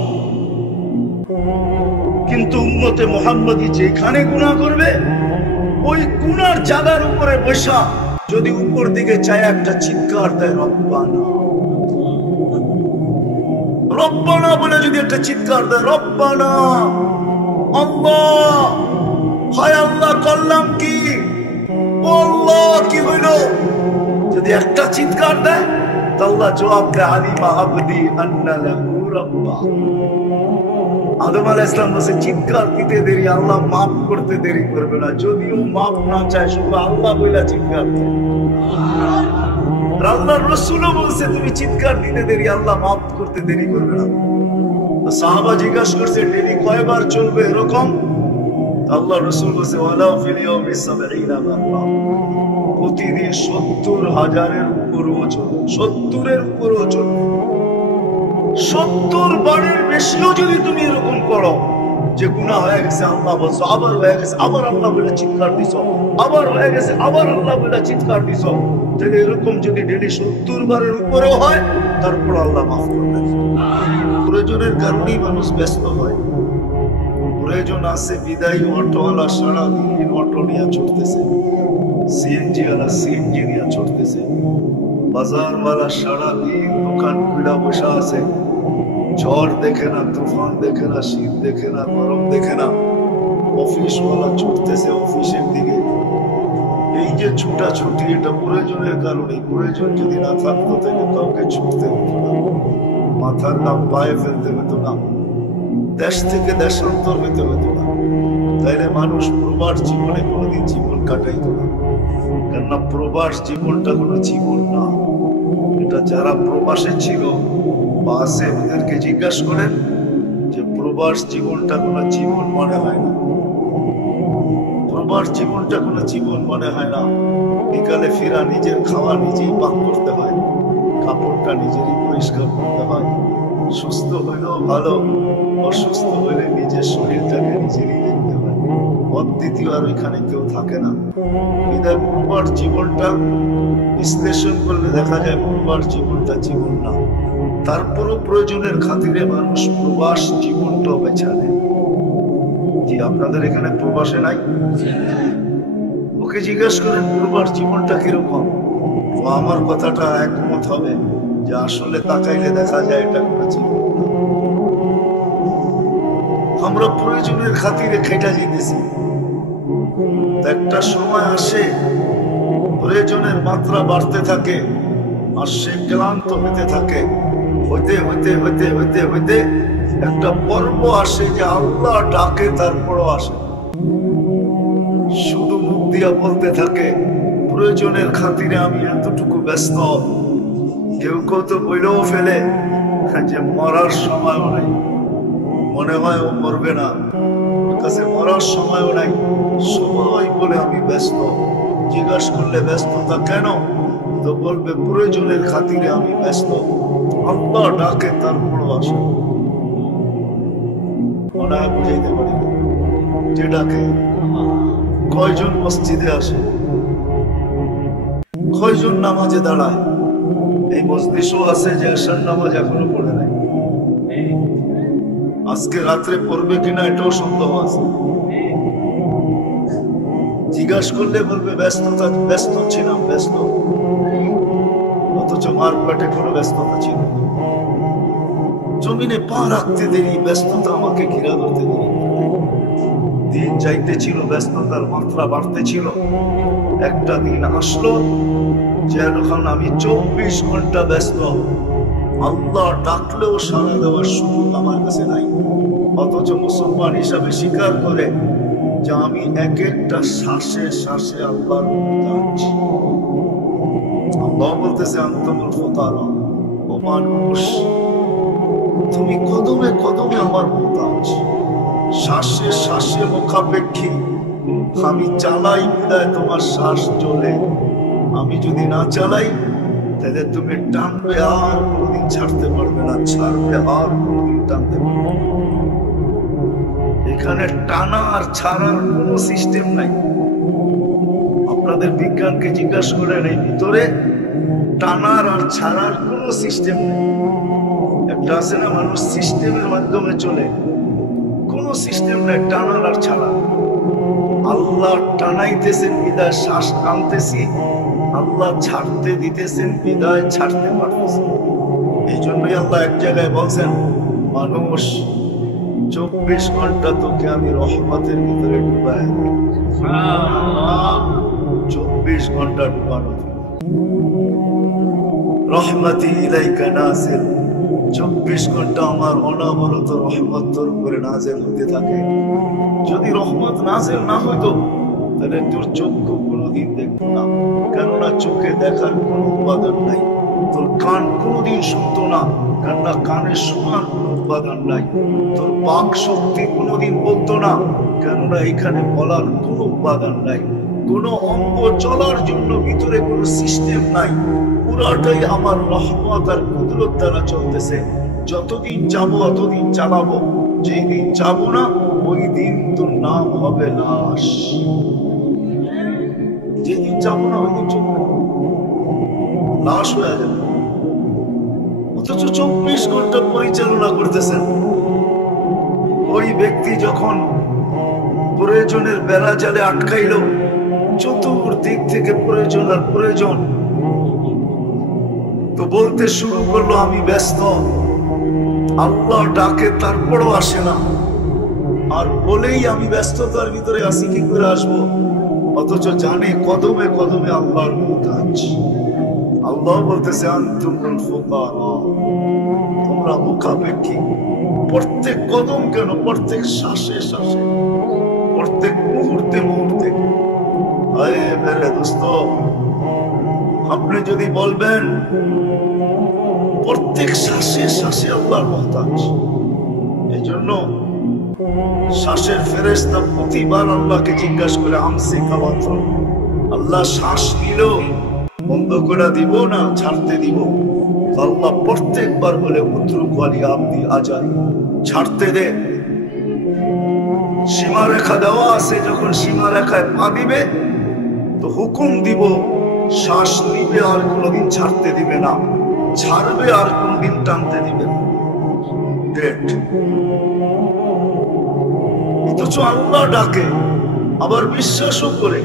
কিন্তু উম্মতে মুহাম্মাদী যেখানে গুনাহ করবে ওই গুনার জায়গার উপরে বসা যদি উপর দিকে চায় একটা চিৎকার দেয় রব্বানা, রব্বানা বলে যদি একটা চিৎকার দেয় রব্বানা, আল্লাহ, হায় আল্লাহ করলাম কি, আল্লাহ কি হইল, যদি একটা চিৎকার দেয় আল্লাহ জবাব দেয় আলিমা আবদি আন্না লাহু রাব্বা। আদম আলাইহিস সালাম বলছে চিৎকার দিতে দেরি আল্লাহ মাফ করতে দেরি করবে না, যদিও মাফ না চায় শুধু আল্লাহ বইলা চিৎকার দেয়। আল্লাহর রাসূলও বলছে তুমি চিৎকার দিতে দেরি আল্লাহ মাফ করতে দেরি করবে না। সাহাবা জিজ্ঞাসা করছে দেরি কয়বার চলবে এরকম? আল্লাহ রাসূল বলছে ওয়ালা ফিল ইয়াউমি ৭০ মাররা, প্রতিদিন ৭০,০০০-এর উপরও চলবে, ৭০-এর উপরও চলবে। ৭০ বারের বেশিও যদি তুমি এরকম করো যে গুনাহ হয়ে গেছে আল্লাহ বলছো, আবার হয়ে গেছে আবার আল্লাহ বলে চিৎকার দিছো, আবার হয়ে গেছে আবার আল্লাহ বলে চিৎকার দিছো, তাহলে এরকম যদি ডেলি ৭০ বারের উপরেও হয় তারপর আল্লাহ মাফ করবে। প্রয়োজনের কারণেই মানুষ ব্যস্ত হয়। প্রয়োজন আছে বিদায়ী অটোওয়ালা সারাদিন অটো নিয়ে ছুটতেছে, সিএনজি ওয়ালা সিএনজি নিয়ে ছুটতেছে, বাজারওয়ালা সারাদিন দোকান খুলে বসে আছে, ঝড় দেখে না, তুফান দেখে না, শীত দেখে না, গরম দেখে না, অফিসওয়ালা ছুটতেছে অফিসের দিকে। এই যে ছুটাছুটি এটা প্রয়োজনের কারণে। প্রয়োজন যদি না থাকতো তাহলে কাউকে ছুটতে হতো না, মাথার নাম পায়ে ফেলতে হতো না, দেশ থেকে দেশান্তর হইতে হতো না, তাইলে মানুষ প্রবাস জীবনে কোনোদিন জীবন কাটাইতো না। কেননা প্রবাস জীবনটা কোনো জীবন না। এটা যারা প্রবাসে ছিল বা আছে ওদেরকে জিজ্ঞাসা করেন যে প্রবাস জীবনটা কোনো জীবন মনে হয় না। প্রবাস জীবনটা কোনো জীবন মনে হয় না। বিকালে ফেরা নিজের খাওয়া নিজেই পাক করতে হয়, কাপড়টা নিজেরই পরিষ্কার করতে হয়, সুস্থ হইলেও ভালো, অসুস্থ হইলে নিজের শরীরটাকে নিজেরই দেখতে হয়। অদ্বিতীয় আর ওইখানে কেউ থাকে না। বিদায় প্রবাস জীবনটা বিশ্লেষণ করলে দেখা যায় প্রবাস জীবনটা জীবন না। তারপরও প্রয়োজনের খাতিরে মানুষ প্রবাস জীবনটাও বেছে নেয়। জি, আপনাদের এখানে প্রবাসে নাই? ওকে জিজ্ঞাসা করেন প্রবাস জীবনটা কিরকম, ও আমার কথাটা একমত হবে যে আসলে তাকাইলে দেখা যায় এটা কোনো জীবন না। আমরা প্রয়োজনের খাতিরে খেটা যেতেছি, একটা সময় আসে প্রয়োজনের মাত্রা বাড়তে থাকে আর সে ক্লান্ত হতে থাকে। হইতে হইতে হইতে হইতে হইতে একটা পর্ব আসে যে আল্লাহ ডাকে, তারপরও আসে শুধু মুখ দিয়া বলতে থাকে প্রয়োজনের খাতিরে আমি এতটুকু ব্যস্ত। কেউ কেউ তো বইলেও ফেলে যে মরার সময়ও নাই, মনে হয় ও মরবে না, ওর কাছে মরার সময়ও নাই, সময় বলে আমি ব্যস্ত। জিজ্ঞাসা করলে ব্যস্ততা কেন, তো বলবে প্রয়োজনের খাতিরে আমি ব্যস্ত। আল্লাহ ডাকে তারপরও আসে। মনে হয় বুঝাইতে পারি না যে ডাকে। কয়জন মসজিদে আসে, কয়জন নামাজে দাঁড়ায়? এই মজলিসও আছে যে এশার নামাজ এখনো পড়ে নাই, আজকে রাত্রে পড়বে কিনা এটাও সন্দেহ আছে। জিজ্ঞাসা করলে বলবে ব্যস্ততা, ব্যস্ত ছিলাম, ব্যস্ত। অথচ মারপেটে কোনো ব্যস্ততা ছিল না। জমিনে পা রাখতে দেরি, ব্যস্ততা আমাকে ঘিরা ধরতে দেরি। দিন যাইতে ছিল, ব্যস্ততার মাত্রা বাড়তে ছিল। একটা দিন আসলো যখন আমি 24 ঘন্টা ব্যস্ত। আল্লাহ ডাকলেও সাড়া দেওয়ার সুযোগ আমার কাছে নাই। অথচ মুসলমান হিসাবে স্বীকার করে যে আমি এক একটা শ্বাসে শ্বাসে আল্লাহর মুহতাজ। আল্লাহ বলতেছে আনতুমুল ফুকারা, ও মানুষ তুমি কদমে কদমে আমার মুহতাজ। শ্বাসে শ্বাসে মুখাপেক্ষী। আমি চালাই বিদায় তোমার শ্বাস চলে, আমি যদি না চালাই তাহলে তুমি টানবে আর কোনদিন ছাড়তে পারবে না, ছাড়বে আর কোনদিন টানতে পারবে না। এখানে টানা আর ছাড়ার কোন সিস্টেম নাই। আপনাদের বিজ্ঞানকে জিজ্ঞাসা করেন এই ভিতরে টানার আর ছাড়ার কোন সিস্টেম নেই। একটা আছে না মানুষ সিস্টেমের মাধ্যমে চলে, কোন সিস্টেম নাই টানার আর ছাড়া। আল্লাহ টানাইতেছেন বিদায় শ্বাস টানতেছি, আল্লাহ ছাড়তে দিতেছেন বিদায় ছাড়তে পারতেছি। এই জন্যই আল্লাহ এক জায়গায় বলছেন মানুষ 24 ঘন্টা তোকে আমি রহমতের ভিতরে ডুবাই, 24 ঘন্টা ডুবানো। রহমতি ইলাইকা নাসির 24 ঘন্টা আমার অনবরত রহমত তোর উপরে নাযিল হতে থাকে। যদি রহমত নাযিল না হইতো তাহলে তোর চক্ষু কোনোদিন দেখতো না, কেননা চোখে দেখার কোনো উপাদান নাই। তোর কান কোনোদিন শুনতো না, কেননা কানের শোনার কোনো উপাদান নাই। তোর বাক শক্তি কোনোদিন বলতো না, কেননা এখানে বলার কোনো উপাদান নাই। কোনো অঙ্গ চলার জন্য ভিতরে কোনো সিস্টেম নাই। পুরাটাই আমার রহমত আর কুদরত দ্বারা চলতেছে। যতদিন যাবো অতদিন চালাবো, যেই দিন যাবো না ওই দিন তোর নাম হবে লাশ। যেদিন যাবো না ওই দিন চলবে লাশ হয়ে যাবে। অথচ 24 ঘন্টা পরিচালনা করতেছেন। ওই ব্যক্তি যখন প্রয়োজনের বেড়া জালে আটকাইল, চতুর্দিক থেকে প্রয়োজন আর প্রয়োজন, তো বলতে শুরু করলো আমি ব্যস্ত। আল্লাহ ডাকে তারপরও আসে না, আর বলেই আমি ব্যস্ততার ভিতরে আসি, কি করে আসবো? অথচ জানে কদমে কদমে আল্লাহর মুহতাজ। আল্লাহ বলতেছে আনতুমুল ফুকারা, তোমরা মুখাপেক্ষী। প্রত্যেক কদম কেন, প্রত্যেক শ্বাসে শ্বাসে, প্রত্যেক মুহূর্তে মুহূর্তে। আরে মেরে দোস্ত, আপনি যদি বলবেন প্রত্যেক শ্বাসে শ্বাসে আল্লাহর মুহতাজ, এই জন্য শ্বাসের ফেরেশতা প্রতিবার আল্লাহকে জিজ্ঞাসা করে আমসে কাবাত, আল্লাহ শ্বাস নিল বন্ধ করে দিব না ছাড়তে দিব? আল্লাহ প্রত্যেকবার বলে উতরুক ওয়ালি আবদি আজান, ছাড়তে দে। সীমারেখা দেওয়া আছে, যখন সীমারেখায় পা দিবে তো হুকুম দিব, শ্বাস নিবে আর কোনোদিন ছাড়তে দিবে না, ছাড়বে আর কোনদিন টানতে দিবে না। অথচ আল্লাহ ডাকে, আবার বিশ্বাসও করে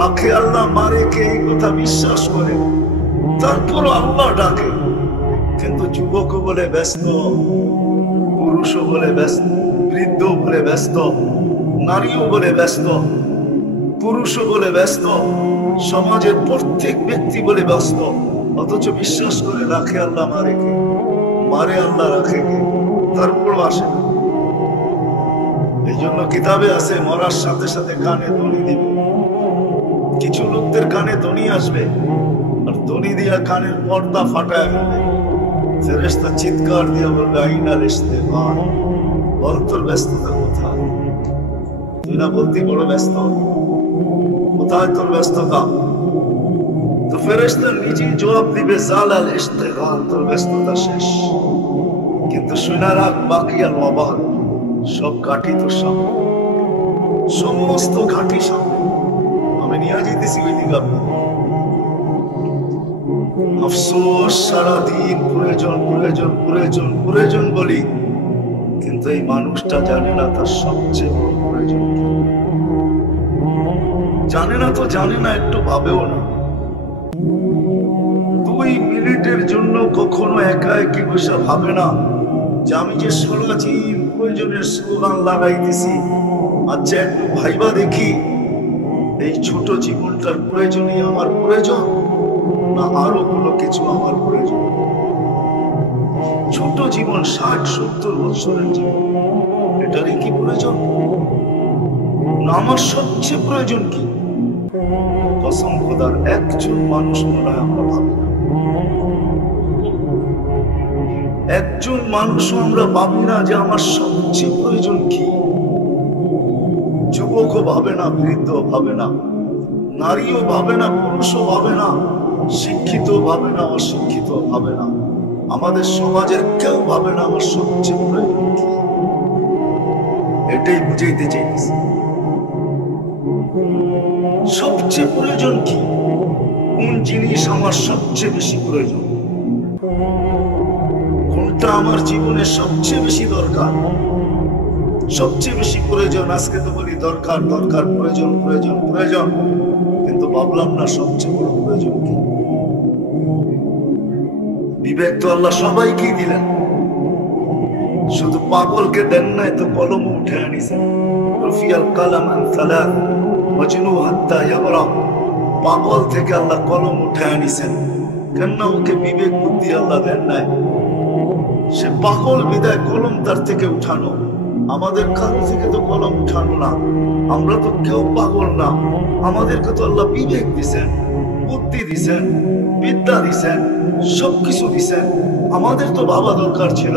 রাখে। আল্লাহ মারে কে, এই কথা বিশ্বাস করে, তারপর আল্লাহ ডাকে। কিন্তু যুবকও বলে ব্যস্ত, পুরুষও বলে ব্যস্ত, বৃদ্ধ বলে ব্যস্ত, নারীও বলে ব্যস্ত, পুরুষও বলে ব্যস্ত, সমাজের প্রত্যেক ব্যক্তি বলে ব্যস্ত। অথচ বিশ্বাস করে রাখে আল্লাহ মারে কে, মারে আল্লাহ রাখে কে, তারপর আসে না। এই জন্য কিতাবে আছে মরার সাথে সাথে কানে ধ্বনি দিবে। কিছু লোকদের কানে ধ্বনি আসবে আর ধ্বনি দিয়া কানের পর্দা ফাটায় ফেলবে। ফেরেশতা চিৎকার দিয়া বলবে আইনাল ইস্তেগফার, বল তোর ব্যস্ততা কোথায়? তুই না বলতি বড় ব্যস্ত, কোথায় তোর ব্যস্ততা? তো ফেরেশতা নিজেই জবাব দিবে জালাল ইস্তেগফার, তোর ব্যস্ততা শেষ। কিন্তু শুনে রাখ বাকিয়াল ওয়াবাল, সব ঘাটি তোর সামনে, সমস্ত ঘাটি সামনে। আমি নিয়ে যেতেছি ওই দিকে। আপনি আফসোস, সারাদিন প্রয়োজন প্রয়োজন প্রয়োজন প্রয়োজন বলি, কিন্তু এই মানুষটা জানে না তার সবচেয়ে বড় প্রয়োজন কি। জানে না তো জানে না, একটু ভাবেও না। 2 মিনিটের জন্য কখনো একা একই বসে ভাবে না যে আমি যে সারাদিন প্রয়োজনের স্লোগান লাগাইতেছি, আচ্ছা একটু ভাইবা দেখি এই ছোট জীবনটার প্রয়োজনই আমার প্রয়োজন, না আরো কোনো কিছু আমার প্রয়োজন? ছোট জীবন 60-70 বছরের জীবন, এটারই কি প্রয়োজন? না আমার সবচেয়ে প্রয়োজন কি? কসম খোদার একজন মানুষ মনে হয় আমরা ভাবি না, একজন মানুষও আমরা ভাবি না যে আমার সবচেয়ে প্রয়োজন কি। যুবকও ভাবে না, বৃদ্ধও ভাবে না, নারীও ভাবে না, পুরুষও ভাবে না, শিক্ষিত ভাবে না, অশিক্ষিত ভাবে না, আমাদের সমাজের কেউ ভাবে না আমার সবচেয়ে প্রয়োজন কি। এটাই বুঝাইতে চাইতেছি, সবচেয়ে প্রয়োজন কি, কোন জিনিস আমার সবচেয়ে বেশি প্রয়োজন, কোনটা আমার জীবনে সবচেয়ে বেশি দরকার, সবচেয়ে বেশি প্রয়োজন। আজকে তো বলি দরকার দরকার, প্রয়োজন প্রয়োজন প্রয়োজন, কিন্তু ভাবলাম না সবচেয়ে বড় প্রয়োজন কি। বিবেক তো আল্লাহ সবাইকেই দিলেন, শুধু পাগলকে দেন নাই তো কলম উঠে আনিছেন। রফিয়াল কালাম আন সালাত মজনু হাত্তা ইয়াবরা, পাগল থেকে আল্লাহ কলম উঠে আনিছেন। কেন ওকে বিবেক বুদ্ধি আল্লাহ দেন নাই? সে পাগল বিদায় কলম তার থেকে উঠানো। আমাদের কারো থেকে তো কলম উঠানো না, আমরা তো কেউ পাগল না। আমাদেরকে তো আল্লাহ বিবেক দিছেন, বুদ্ধি দিছেন, বিদ্যা দিছেন, সবকিছু দিছেন। আমাদের তো ভাবা দরকার ছিল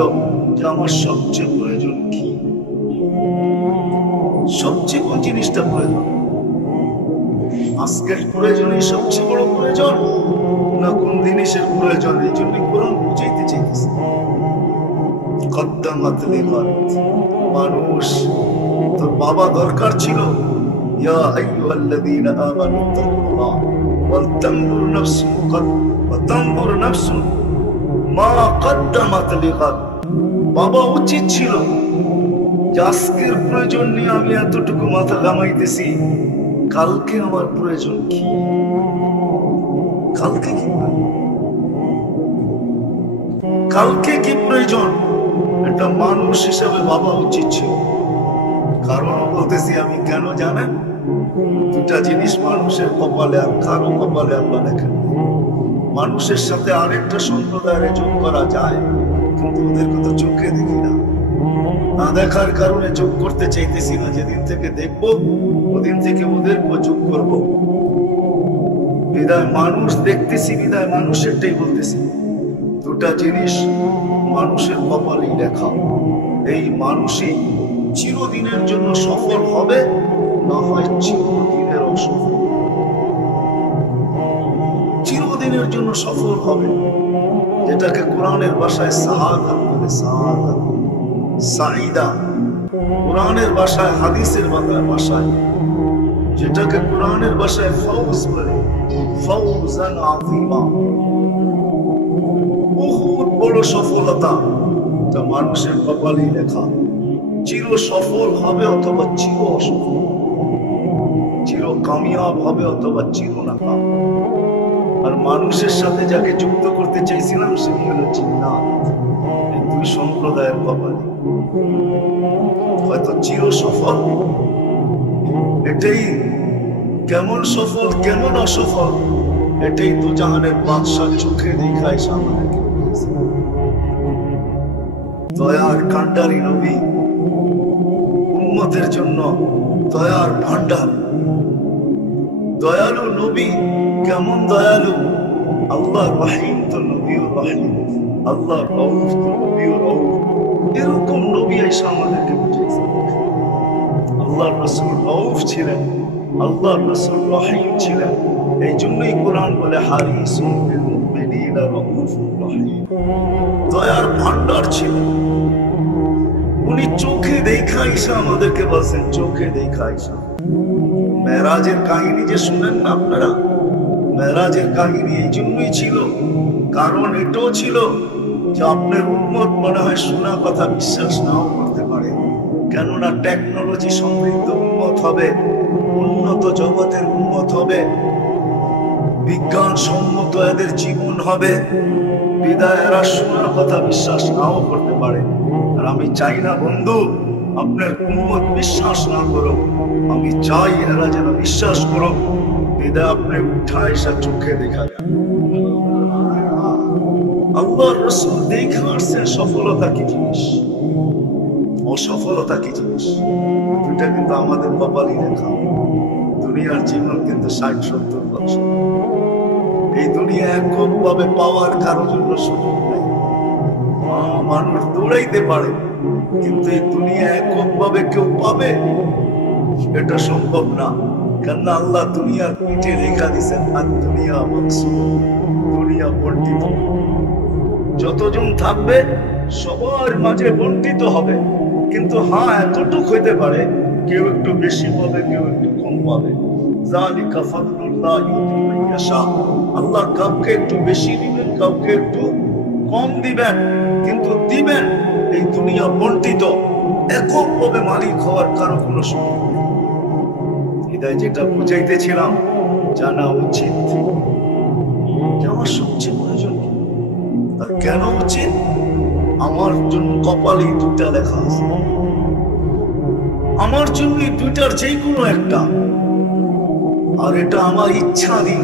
যে আমার সবচেয়ে প্রয়োজন কি, সবচেয়ে কোন জিনিসটা প্রয়োজন। আজকের প্রয়োজনই সবচেয়ে বড় প্রয়োজন না কোন জিনিসের প্রয়োজন? এই জন্য কোরআন বুঝাইতে চাইতেছে কদ্দামাত লিগাত। মানুষ, তোর বাবা দরকার ছিল ইয়া আইয়ুহাল্লাযীনা আমানু তাকুল্লাহ ওয়াল তানজুর নাফসুন মা কদ্দামাত লিগাত। বাবা উচিত ছিল যে আজকের প্রয়োজন নিয়ে আমি এতটুকু মাথা ঘামাইতেছি, কালকে আমার প্রয়োজন কি, কালকে কি, কালকে কি প্রয়োজন, এটা মানুষ হিসাবে ভাবা উচিত ছিল। কারণ বলতেছি আমি কেন জানেন? দুটা জিনিস মানুষের কপালে আর কারো কপালে আল্লাহ লেখেন। মানুষের সাথে আরেকটা সম্প্রদায়ের যোগ করা যায়, কিন্তু ওদেরকে তো চোখে দেখি না। না দেখার কারণে যোগ করতে চাইতেছি না। যেদিন থেকে দেখবো ওদিন থেকে ওদেরকে যোগ করব। বিদায় মানুষ দেখতেছি, বিদায় মানুষেরটাই বলতেছি। দুটা জিনিস মানুষের কপালেই লেখা। এই মানুষই চিরদিনের জন্য সফল হবে, না হয় চিরদিনের অসফল। চিরদিনের জন্য সফল হবে, যেটাকে কোরআনের ভাষায় সাহাদাত বলে, সাহাদাত, সাইদা। কোরআনের ভাষায়, হাদিসের ভাষায় যেটাকে কোরআনের ভাষায় ফৌজ বলে, ফৌজান আযীমা, বহুত বড় সফলতা। তা মানুষের কপালেই লেখা। চির সফল হবে অথবা চির অসফল, চির কামিয়াব হবে অথবা চির নাকাম। আর মানুষের সাথে যাকে যুক্ত করতে চাইছিলাম সে হলো জিন্নাত। এই দুই সম্প্রদায়ের কপালে হয়তো চির সফল, এটাই কেমন সফল কেমন অসফল এটাই তো জাহানের বাদশাহ চোখে দেখায় সামনে। দয়ার কান্ডারি নবী, উম্মতের জন্য দয়ার ভান্ডার, দয়ালু নবী। কেমন দয়ালু! আল্লাহ রহিম তো নবীও রহিম, আল্লাহ রউফ তো নবীও রউফ। এরকম নবী এসে আমাদেরকে বুঝিয়েছে। আল্লাহ রাসূল রউফ ছিলেন, আল্লাহ রাসূল রহিম ছিলেন। এই জন্যই কোরআন বলে হারিসুন বিল মুমিনিনা রাউফুর রহিম। দয়ার ভান্ডার ছিলেন উনি। চোখে দেখা ঈসা আমাদেরকে বলছেন, চোখে দেখা ঈসা। মেরাজের কাহিনী যে শুনেন না আপনারা, মেরাজের কাহিনী এই জন্যই ছিল, কারণ এটাও ছিল যে আপনার উম্মত মনে হয় শোনা কথা বিশ্বাস নাও করতে পারে। কেননা টেকনোলজি সমৃদ্ধ উম্মত হবে, উন্নত জগতের উম্মত হবে, বিজ্ঞান সম্মত এদের জীবন হবে। বিদায় এরা শোনার কথা বিশ্বাস নাও করতে পারে। আর আমি চাই না বন্ধু আপনার উম্মত বিশ্বাস না করো, আমি চাই এরা যেন বিশ্বাস করো। বিদায় আপনি উঠা এসা চোখে দেখা যায়। আল্লাহর রাসূল দেখে আসছেন সফলতা কি জিনিস, অসফলতা কি জিনিস। দুইটা কিন্তু আমাদের কপালই লেখা। দুনিয়ার জীবন কিন্তু ৬০-৭০ বছর। এই দুনিয়া এককভাবে পাওয়ার কারোর জন্য সুযোগ নেই। মানুষ দৌড়াইতে পারে, কিন্তু এই দুনিয়া এককভাবে কেউ পাবে এটা সম্ভব না। কেননা আল্লাহ দুনিয়ার পিঠে রেখা দিচ্ছেন, আর দুনিয়া মাকসুদ, দুনিয়া বন্টিত। যতজন থাকবে সবার মাঝে বন্টিত হবে, কিন্তু হ্যাঁ এতটুক হইতে পারে কেউ একটু বেশি পাবে, কেউ একটু কম পাবে। যালিকা ফাদলুল্লাহ ইউতি মান ইয়াশা। আল্লাহ কাউকে একটু বেশি দিবেন, কাউকে একটু কম দিবেন, কিন্তু দিবেন। এই দুনিয়া বন্টিত, এককভাবে মালিক হওয়ার কারো কোনো সুযোগ নেই। হৃদয় যেটা বুঝাইতেছিলাম, জানা উচিত যে আমার সবচেয়ে প্রয়োজন কি, আর কেন উচিত। আমার জন্য কপালে দুটা লেখা আছে, আমার জন্য দুইটার যে কোনো একটা। আর এটা আমার ইচ্ছাধীন,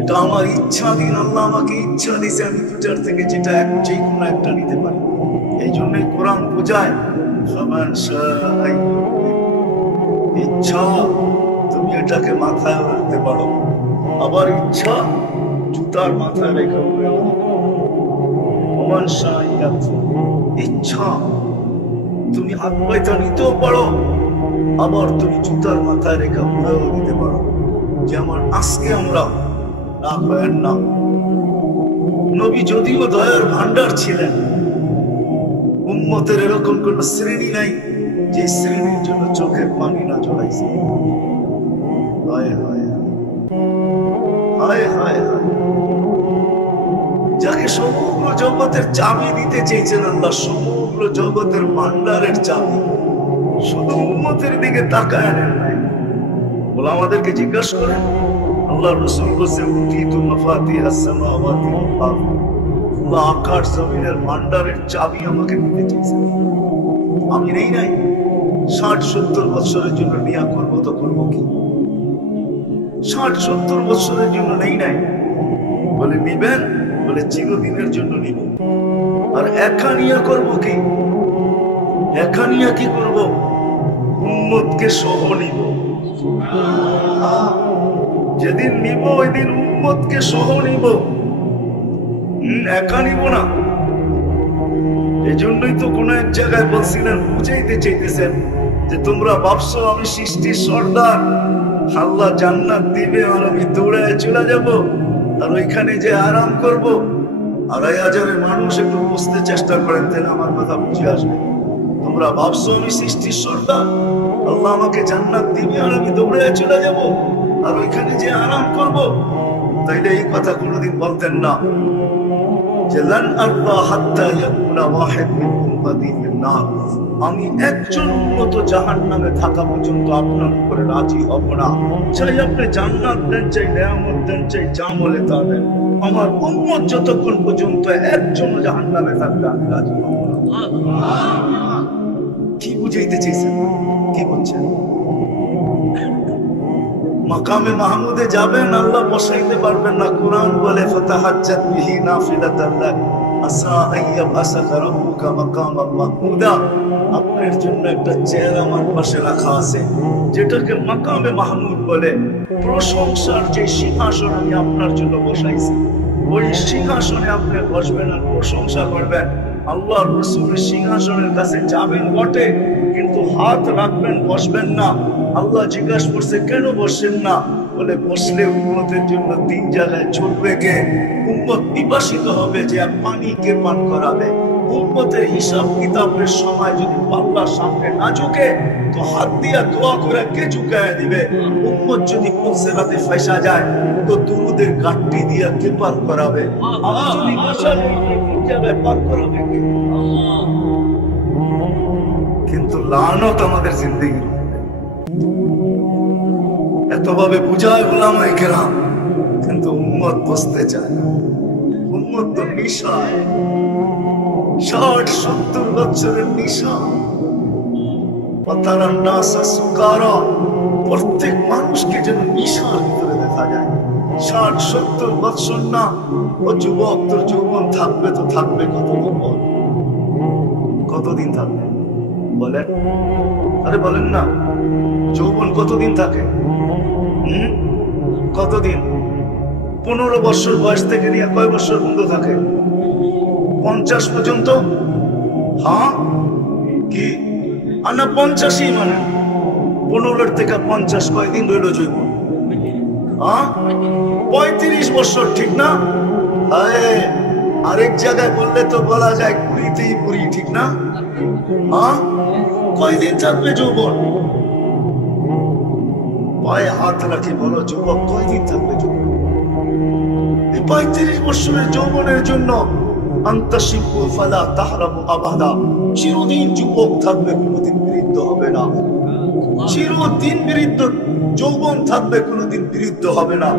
এটা এটা আমার ইচ্ছাধীন। আল্লাহ আমাকে ইচ্ছা দিয়েছে আমি দুটার থেকে যেটা যে কোনো একটা নিতে পারি। এই জন্যই কোরআন বোঝায় ইচ্ছা তুমি এটাকে মাথায় রাখতে পারো, আবার ইচ্ছা জুতার মাথায় রেখে ইচ্ছা তুমি হাত পাইটা নিতেও পারো, আবার তুমি জুতার মাথায় রেখে উড়েও দিতে পারো। যেমন আজকে আমরা না করেন না, নবী যদিও দয়ার ভান্ডার ছিলেন, উম্মতের এরকম কোন শ্রেণী নাই যে শ্রেণীর জন্য চোখের পানি না জড়াইছে। হায় হায় হায় হায় হায়, যাকে সমগ্র জগতের চাবি দিতে চেয়েছেন আল্লাহ, সমগ্র জগতের ভান্ডারের চাবি, শুধু উম্মতের দিকে তাকায় নেন নাই। বলে আমাদেরকে জিজ্ঞাসা করেন, আল্লাহ রাসূল বলেছে উতিতু মাফাতিহাস সামাওয়াতি ওয়াল আরদ, আল্লাহ আকাশ জমিনের ভান্ডারের চাবি আমাকে দিতে চেয়েছেন, আমি নেই নাই। 60-70 বছরের জন্য নিয়া করবো তো করবো কি? 60-70 বছরের জন্য নেই নাই। বলে নিবেন, বলে চিরদিনের জন্য নিব। আর একা নিয়া করবো কি? একা নিয়া কি করব? উম্মতকে সহ নিব। যেদিন নিব ওই দিন উম্মতকে সহ নিব, একা নিব না। এজন্যই তো কোন এক জায়গায় বলছিলেন, বুঝাইতে চাইতেছেন যে তোমরা ভাবছো আমি সৃষ্টির সর্দার, আল্লাহ জান্নাত দিবে আর আমি দৌড়ায় চলে যাব আর ওইখানে যে আরাম করব। 2500 মানুষ একটু বুঝতে চেষ্টা করেন, তেন আমার কথা বুঝে আসবে। তোমরা ভাবছো আমি সৃষ্টির সর্দার, আল্লাহ আমাকে জান্নাত দিবে আর আমি দৌড়ায় চলে যাব আর ওইখানে যে আরাম করব, তাইলে এই কথা কোনোদিন বলতেন না যে লান আরদা হাত্তা ইয়াকুনা ওয়াহিদ মিন উম্মতি ফিন নার, আমি একজন উম্মত জাহান্নামে থাকা পর্যন্ত আপনার উপরে রাজি হব না। চাই আপনি জান্নাত দেন, চাই নিয়ামত দেন, চাই যা বলে তা দেন, আমার উম্মত যতক্ষণ পর্যন্ত একজন জাহান্নামে থাকবে আমি রাজি হব না। কি বুঝাইতে চাইছেন? কি বলছেন? মাকামে মাহমুদে যাবেন, আল্লাহ বসাইতে পারবেন না। কোরআন বলে ফাতাহাজ্জাত বিহি নাফিলাতান লাক আসা আইয়াবআসাকা রাব্বুকা মাকামান মাহমুদা, আপনার জন্য একটা চেয়ার আমার পাশে রাখা আছে যেটাকে মাকামে মাহমুদ বলে। প্রশংসার যে সিংহাসন আমি আপনার জন্য বসাইছি, ওই সিংহাসনে আপনি বসবেন আর প্রশংসা করবেন। আল্লাহ রাসূলের সিংহাসনের কাছে যাবেন বটে, কিন্তু হাত রাখবেন, বসবেন না। আল্লাহ জিজ্ঞাসা করছে কেন বসেন না? বলে বসলে উম্মতের জন্য 3 জায়গায় চলবে কে? উম্মত পিপাসিত হবে, যে পানি কে পান করাবে? উম্মতের হিসাব কিতাবের সময় যদি আল্লাহর সামনে না ঝুঁকে তো হাত দিয়া দোয়া করে কে ঝুঁকায় দিবে? উম্মত যদি পৌঁছাতে ফাঁসা যায় তো দুরুদের ঘাটতি দিয়া কে পান করাবে? আমি যদি ভাষা জায়গায় পান করাবে কে? কিন্তু লানত আমাদের জিন্দেগির এতভাবে বুঝায় উলামায়ে কেরাম, কিন্তু উম্মত বসতে চায় না। উম্মত তো নিশায়, 60-70 বছরের নিশা। প্রত্যেক মানুষকে যেন নিশার ভিতরে দেখা যায়। 60-70 বছর না, ও যুবক, তোর যৌবন থাকবে তো থাকবে কতদিন? বল কতদিন থাকবে বলেন? আরে বলেন না, যৌবন কতদিন থাকে? কতদিন? 15 বছর বয়স থেকে নিয়ে কয় বছর পর্যন্ত থাকে? 50 পর্যন্ত। হ্যাঁ কি আনা 50ই মানে 15 থেকে 50 কয়দিন রইল যৌবন? হ্যাঁ 35 বছর, ঠিক না? আরেক জায়গায় বললে তো বলা যায় 20তেই বুড়ি, ঠিক না? হ্যাঁ কয়দিন থাকবে যৌবন? পায়ে হাত রাখি বলো যুবক, কয়দিন থাকবে যৌবন? এই 35 বছরের যৌবনের জন্য আন্তাশিবু ফালা তাহরাবু আবাদা, চিরদিন যুবক থাকবে, কোনোদিন বৃদ্ধ হবে না। চিরদিন বৃদ্ধ যৌবন থাকবে, কোনোদিন বৃদ্ধ হবে না।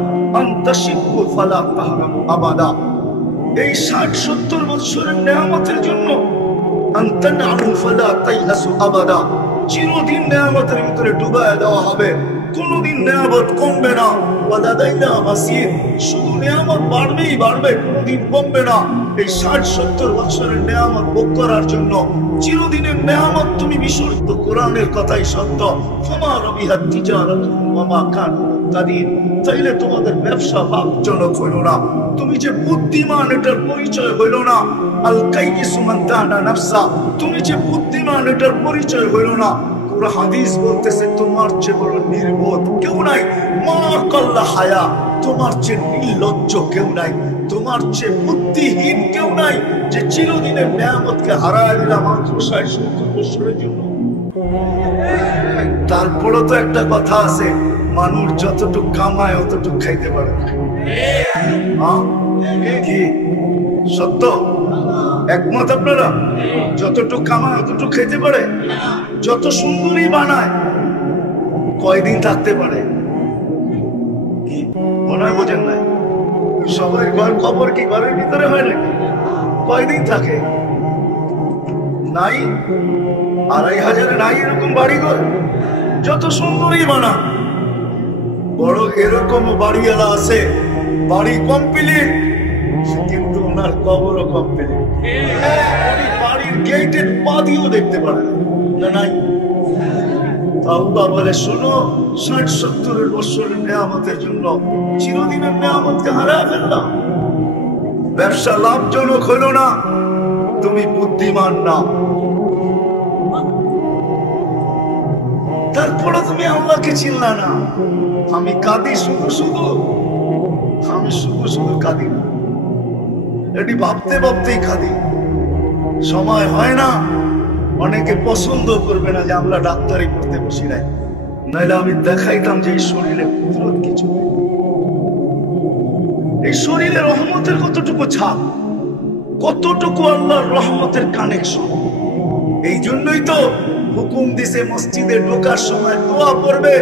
আন্তাশিবু ফালা তাহরাবু আবাদা, এই 60-70 বছরের নিয়ামতের জন্য আন্তানআমু ফালা তাইয়াসু আবাদা, চিরদিন নিয়ামতের ভিতরে ডুবায় দেওয়া হবে, কোনোদিন নিয়ামত কমবে না। ওয়ালাদাইনা মাসির, শুধু নিয়ামত বাড়বেই বাড়বে, কোনোদিন কমবে না। এই 60-70 বছরের নিয়ামত ভোগ করার জন্য চিরদিনের নিয়ামত তুমি বিসর্জিত। কোরআনের কথাই সত্য। ফামা রবিহাত তিজারাতুহুম ওয়া মা কানু মুহতাদিন। তাইলে তোমাদের ব্যবসা লাভজনক হইল না, তুমি যে বুদ্ধিমান এটার পরিচয় হইল না। আল কাইয়িসু মান দানা নাফসা, তুমি যে বুদ্ধিমান এটার পরিচয় হইল না। পুরো হাদিস বলতেছে তোমার চেয়ে বড় নির্বোধ কেউ নাই। মা কাল্লা হায়া, তোমার চেয়ে নির্লজ্জ কেউ নাই, তোমার চেয়ে বুদ্ধিহীন কেউ নাই, যে চিরদিনের নিয়ামতকে হারায় দিলাম মাত্র 60-70 বছরের জন্য। তারপরও তো একটা কথা আছে, মানুষ যতটুকু কামায় অতটুকু খাইতে পারে। কি সত্য? একমত আপনারা? যতটুকু কামায় অতটুকু খেতে পারে। যত সুন্দরী বানায় কয়দিন থাকতে পারে? কি মনে হয় বোঝেন নাই? সবাই ঘর খবর কি ঘরের ভিতরে হয় নাকি? কয়দিন থাকে? নাই 2500 নাই এরকম বাড়ি ঘর। যত সুন্দরী বানা, বড় এরকম বাড়িওয়ালা আছে, বাড়ি কমপ্লিট কিন্তু ওনার কবরও কমপ্লিট। বাড়ির গেটের পা দিয়েও দেখতে পারে না। নাই আল্লাহ বলে শোনো, 60-70 বছরের নিয়ামতের জন্য চিরদিনের নিয়ামতকে হারায় ফেললাম। ব্যবসা লাভজনক হলো না, তুমি বুদ্ধিমান না। তারপরে তুমি আল্লাহকে চিনলা না। আমি কাঁদি শুধু শুধু, আমি শুধু শুধু কাঁদি না, এটি ভাবতে ভাবতেই কাঁদি। সময় হয় না। অনেকে পছন্দ করবে না যে আমরা ডাক্তারি করতে বসি নাই, নাইলে আমি দেখাইতাম যে এই শরীরে কুদরত কিছু, এই শরীরে রহমতের কতটুকু ছাপ, কতটুকু আল্লাহর রহমতের কানেকশন। এই জন্যই তো হুকুম দিছে মসজিদে ঢোকার সময় দোয়া করবে,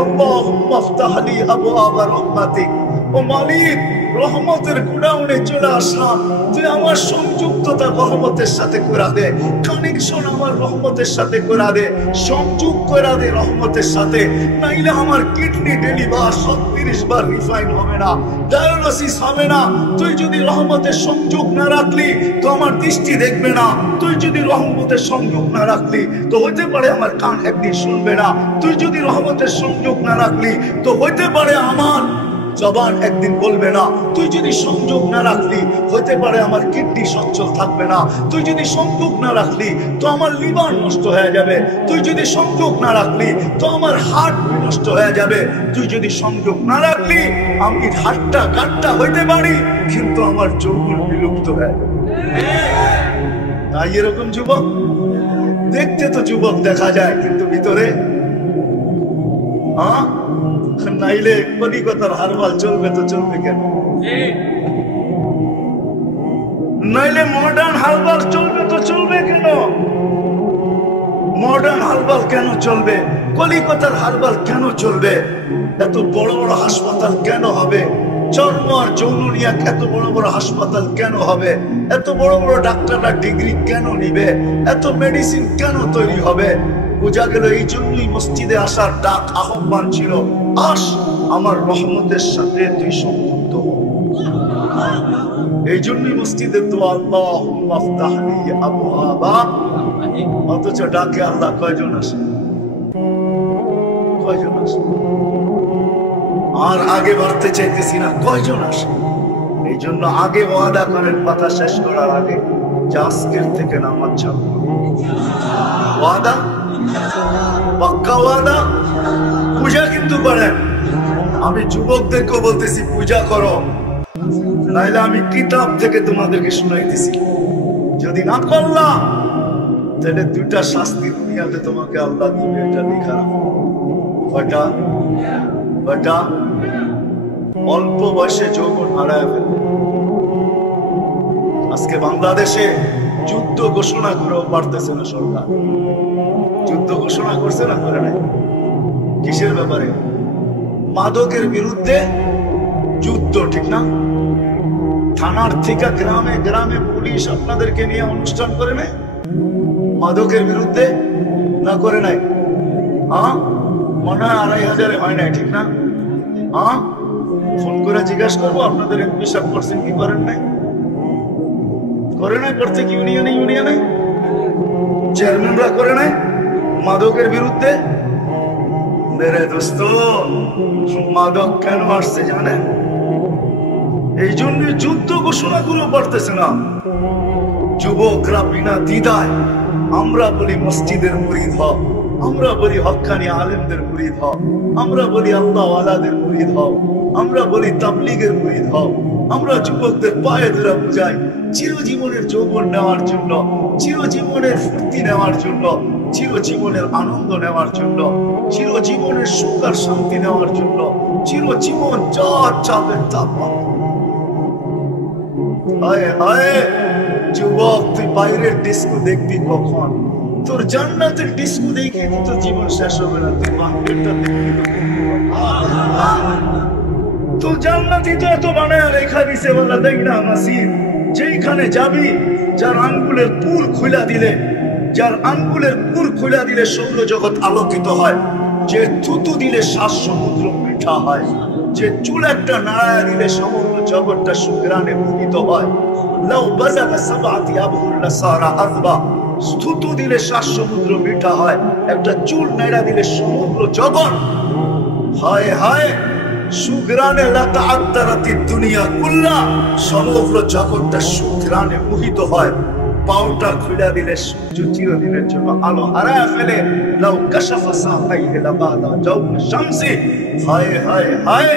আল্লাহুম্মা ইফতাহ লি আবওয়াবা রাহমাতিক। ও মালিক, রহমতের গোডাউনে চলে আসলাম, তুই আমার সংযুক্ততা রহমতের সাথে করে দে, কানেকশন আমার রহমতের সাথে করে দে, সংযোগ করে দে রহমতের সাথে। নাইলে আমার কিডনি ডেলিভার 36 বার রিফাইন হবে না, ডায়ালিসিস হবে না। তুই যদি রহমতের সংযোগ না রাখলি তো আমার দৃষ্টি দেখবে না, তুই যদি রহমতের সংযোগ না রাখলি তো হইতে পারে আমার কান একদিন শুনবে না, তুই যদি রহমতের সংযোগ না রাখলি তো হইতে পারে আমার জবান একদিন বলবে না, তুই যদি সংযোগ না রাখলি হতে পারে আমার কিডনি সচ্ছল থাকবে না, তুই যদি সংযোগ না রাখলি তো আমার লিভার নষ্ট হয়ে যাবে, তুই যদি সংযোগ না রাখলি তো আমার হার্ট নষ্ট হয়ে যাবে, তুই যদি সংযোগ না রাখলি আমি হাটটা কাটটা হইতে পারি কিন্তু আমার যৌবন বিলুপ্ত হয়ে যাবে। তাই এরকম যুবক দেখতে তো যুবক দেখা যায় কিন্তু ভিতরে নাইলে কলিকতার হারবাল চলবে তো চলবে কেন? নাইলে মডার্ন হারবাল চলবে তো চলবে কেন? মডার্ন হারবাল কেন চলবে? কলিকতার হারবাল কেন চলবে? এত বড় বড় হাসপাতাল কেন হবে? চর্ম আর যৌন নিয়ে এত বড় বড় হাসপাতাল কেন হবে? এত বড় বড় ডাক্তাররা ডিগ্রি কেন নিবে? এত মেডিসিন কেন তৈরি হবে? বোঝা গেল এই জন্যই মসজিদে আসার ডাক আহ্বান ছিল, আস আমার রহমতের সাথে তুই সংযুক্ত হ। এই জন্যই মসজিদের দোয়া আল্লাহুম্মা ইফতাহ লি আবওয়াবা। অথচ ডাকে আল্লাহ কয়জন আসে? কয়জন আসে? আর আগে বাড়তে চাইতেছি না, কয়জন আসে? এই জন্য আগে ওয়াদা করেন কথা শেষ করার আগে যে আজকের থেকে নামাজ ছাড়ব। ওয়াদা, পাক্কা ওয়াদা। পূজা কিন্তু করেন। আমি যুবকদেরকেও বলতেছি পূজা করো, নাইলে আমি কিতাব থেকে তোমাদেরকে শুনাইতেছি। যদি না করলাম তাহলে দুইটা শাস্তি দুনিয়াতে তোমাকে আল্লাহ দিবে, এটা লেখা। কয়টা? কয়টা? অল্প বয়সে যৌবন হারায় ফেলবে। আজকে বাংলাদেশে যুদ্ধ ঘোষণা করেও পারতেছে না সরকার। যুদ্ধ ঘোষণা করছে না, করে নাই? কিসের ব্যাপারে? মাদকের বিরুদ্ধে যুদ্ধ, ঠিক না? থানার থেকে গ্রামে গ্রামে পুলিশ আপনাদেরকে নিয়ে অনুষ্ঠান করে নেয় মাদকের বিরুদ্ধে, না করে নাই? মনে হয় 2500 হয় নাই, ঠিক না? হ্যাঁ, ফোন করে জিজ্ঞাসা করবো আপনাদের এমপি সাহেব করছেন কি করেন নাই? করে নাই প্রত্যেক ইউনিয়নে চেয়ারম্যানরা করে নাই মাদকের বিরুদ্ধে? মেরে দোস্ত, মাদক কেন আসছে জানেন? এই জন্য যুদ্ধ ঘোষণা করে পারতেছে না যুবকরা বিনা দ্বিধায়। আমরা বলি মসজিদের মুরিদ হও, আমরা বলি হক্কানি আলেমদের মুরিদ হও, আমরা বলি আল্লাহ ওয়ালাদের মুরিদ হও, আমরা বলি তাবলীগের মুরিদ হও। আমরা যুবকদের পায়ে ধরে বুঝাই চিরজীবনের যৌবন নেওয়ার জন্য, চিরজীবনের ফুর্তি নেওয়ার জন্য, চিরজীবনের আনন্দ নেওয়ার জন্য, চিরজীবনের সুখ আর শান্তি নেওয়ার জন্য, চিরজীবন যা চাবে তা পাবে। হায় হায় যুবক, তুই বাইরের ডিস্কো দেখবি কখন? তোর জান্নাতের ডিস্কো দেখে তো জীবন শেষ হবে না। তুই বাহিরটা দেখবি তো জান্নাতি তো এত বানায় রেখা দিছে বলা দেখ না নাসির। যেইখানে যাবি, যার আঙ্গুলের পুর খুলা দিলে, যার আঙ্গুলের পুর খুলা দিলে সৌর জগৎ আলোকিত হয়, যে থুতু দিলে 7 সমুদ্র মিঠা হয়, যে চুল একটা নাড়ায় দিলে সমগ্র জগৎটা সুগ্রানে মুখিত হয়। লাউ বাযাকা সাবআতি আবহুর লাসারা আযবা, থুতু দিলে 7 সমুদ্র মিঠা হয়, একটা চুল নাড়া দিলে সমগ্র জগৎ। হায় হায় সুগ্রানে লাতাআত্তারাতি দুনিয়া কুল্লা, সমগ্র জগৎটা সুগ্রানে মোহিত হয়। পাউটা খুলে দিলে সূর্য চিরদিনের জন্য আলো হারায় ফেলে। লাউ কাশাফা সাফাইহি লাবাদা জাওফ শামসি। হায় হায় হায়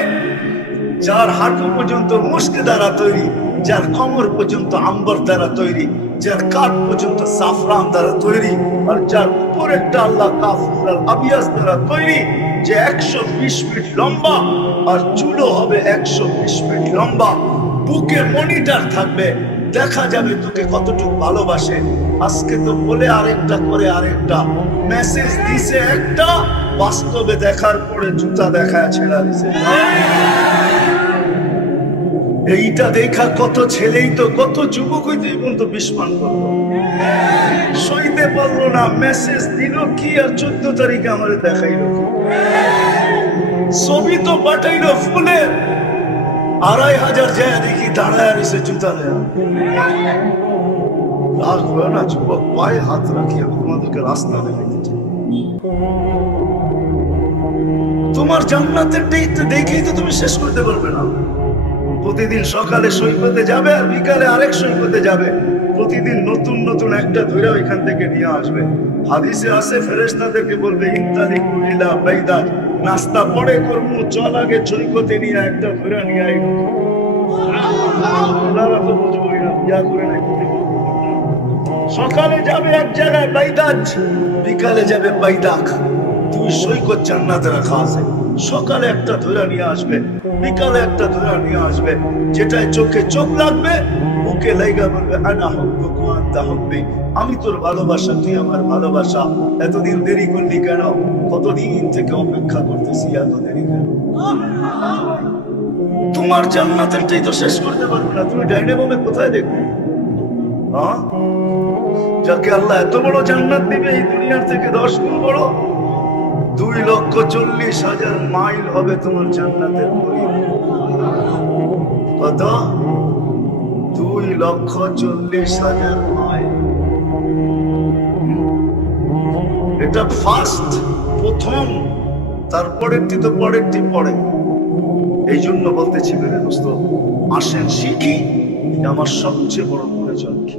যার হাঁটু পর্যন্ত মুস্ক দ্বারা তৈরি, যার কোমর পর্যন্ত আম্বর দ্বারা তৈরি, যার কাঠ পর্যন্ত সাফরান দ্বারা তৈরি, আর যার উপরেরটা আল্লাহ কাফুর আল আবিয়াস দ্বারা তৈরি, যে 120 ফিট লম্বা আর চুলও হবে 120 ফিট লম্বা। বুকে মনিটর থাকবে, দেখা যাবে তোকে কতটুকু ভালোবাসে। আজকে তো বলে আরেকটা করে আরেকটা মেসেজ দিছে, একটা বাস্তবে দেখার পরে জুতা দেখায় ছেড়া দিছে। এইটা দেখা কত ছেলেই তো, কত যুবক হইতে পর্যন্ত বিস্মান করলো, সইতে পারলো না। মেসেজ দিল কি আর 14 তারিখে আমার দেখাইলো, ছবি তো পাঠাইলো ফুলের, 2500 যায় দেখি দাঁড়ায় রয়েছে জুতা নেয়া। রাগ হয় না যুবক? পায়ে হাত রাখি, আমি তোমাদেরকে রাস্তা দেখাইতে। তোমার জান্নাতের দেখেই তো তুমি শেষ করতে পারবে না। প্রতিদিন সকালে সৈকতে যাবে আর বিকালে আরেক সৈকতে যাবে। প্রতিদিন নতুন নতুন একটা ধরে ওইখান থেকে নিয়ে আসবে। হাদিসে আছে ফেরেশতাদেরকে বলবে ইনতালিকু ইলা বাইদা, নাস্তা পরে করবো, চল আগে সৈকতে নিয়ে একটা ধরে নিয়ে আই। তো বুঝবোই না, ইয়া করে নাই। সকালে যাবে এক জায়গায় বাইদাজ, বিকালে যাবে বাইদাক। 2 সৈকত জান্নাতে রাখা আছে। সকালে একটা ধরে নিয়ে আসবে, বিকালে একটা ধরে নিয়ে আসবে। যেটাই চোখে চোখ লাগবে, বুকে লাইগা বলবে আনা হুব্বুকা ওয়া আনতা হুব্বি, আমি তোর ভালোবাসা, তুই আমার ভালোবাসা। এতদিন দেরি করলি কেন? কতদিন থেকে অপেক্ষা করতেছি, এত দেরি কেন? তোমার জান্নাতেরটাই তো শেষ করতে পারবে না, তুমি ডাইনে বামে কোথায় দেখবে? হ্যাঁ, যাকে আল্লাহ এত বড় জান্নাত দিবে, এই দুনিয়ার থেকে 10 গুণ বড়। 2,40,000 মাইল হবে তোমার জান্নাতের পরিধি। কত? 2,40,000 মাইল। এটা ফার্স্ট, প্রথম, তারপরেরটি তো পরেরটি পরে। এই জন্য বলতেছি মেরে দোস্ত, আসেন শিখি আমার সবচেয়ে বড় প্রয়োজন কি।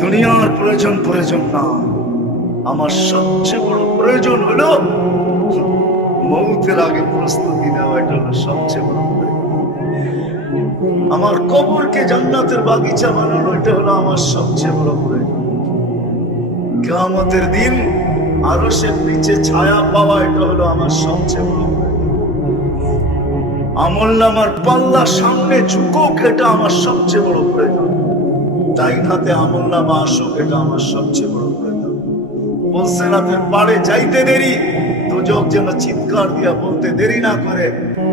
দুনিয়ার প্রয়োজন না, আমার সবচেয়ে বড় প্রয়োজন হলো মৌতের আগে প্রস্তুতি নেওয়া। এটা হলো সবচেয়ে বড় প্রয়োজন। আমার কবরকে জান্নাতের বাগিচা বানানো, এটা হলো আমার সবচেয়ে বড় প্রয়োজন। কিয়ামতের দিন আরশের নিচে ছায়া পাওয়া, এটা হলো আমার সবচেয়ে বড় প্রয়োজন। আমলনামার পাল্লা সামনে ঝুঁকুক, এটা আমার সবচেয়ে বড় প্রয়োজন। ডাইন হাতে আমলনামা আসুক, এটা আমার সবচেয়ে বড় প্রয়োজন। বলসেরাতের পাড়ে যাইতে দেরি, দুজক যেন চিৎকার দিয়া বলতে দেরি না করে,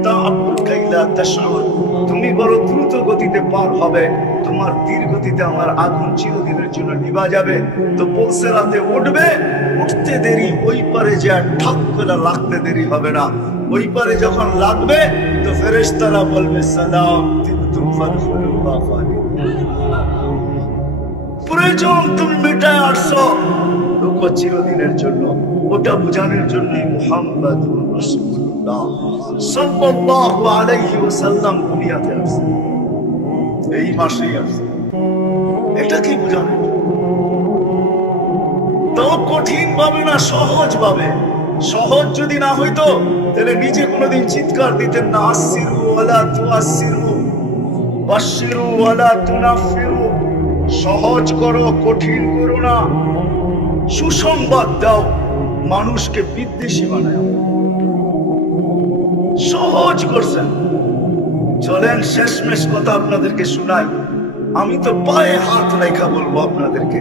তা আবুল কাইলা লা তাশউর, তুমি বড় দ্রুত গতিতে পার হবে, তোমার ধীর গতিতে আমার আগুন চিরদিনের জন্য নিভা যাবে। তো পুলসেরাতে উঠবে, উঠতে দেরি, ওই পারে যে ঠাক করে লাগতে দেরি হবে না। ওই পারে যখন লাগবে তো ফেরেশতারা বলবে সালাম তিবতুম ফাদখুলুহা খালিদিন। প্রয়োজন তুমি মেটায় আসছো ঢুকো চিরদিনের জন্য। ওটা বোঝানোর জন্যই মুহাম্মাদুর রাসূলুল্লাহ সাল্লাল্লাহু আলাইহি ওয়াসাল্লাম দুনিয়াতে আসছে, এই মাসেই আসছে। এটা কি বোঝানো? তো কঠিন ভাবে না, সহজ ভাবে। সহজ যদি না হইতো তাহলে নিজে কোনোদিন চিৎকার দিতেন না, আসসিরু ওয়ালা তুআসসিরু বাশশিরু ওয়ালা তুনাফিরু। সহজ করো, কঠিন করো না। সুসংবাদ দাও, মানুষকে বিদ্বেষী বানায়। সহজ করছেন। চলেন শেষমেশ কথা আপনাদেরকে শোনাই। আমি তো পায়ে হাত রেখা বলবো আপনাদেরকে,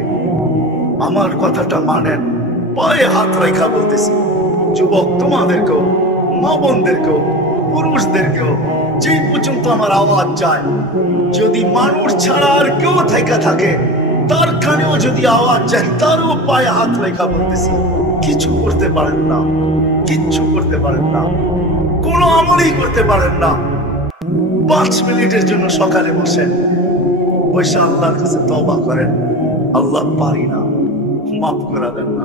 আমার কথাটা মানেন। পায়ে হাত রেখা বলতেছি, যুবক তোমাদেরকেও, মা বোনদেরকেও, পুরুষদেরকেও, যেই পর্যন্ত আমার আওয়াজ যায়, যদি মানুষ ছাড়া আর কেউ থেকে থাকে, তার কানেও যদি আওয়াজ যায়, তারও পায়ে হাত রেখা বলতেছি, কিছু করতে পারেন না, কিচ্ছু করতে পারেন না, কোনো আমলই করতে পারেন না। 5 মিনিটের জন্য সকালে বসেন, বসে আল্লাহর কাছে তওবা করেন, আল্লাহ পারি না, মাফ করে দেন না,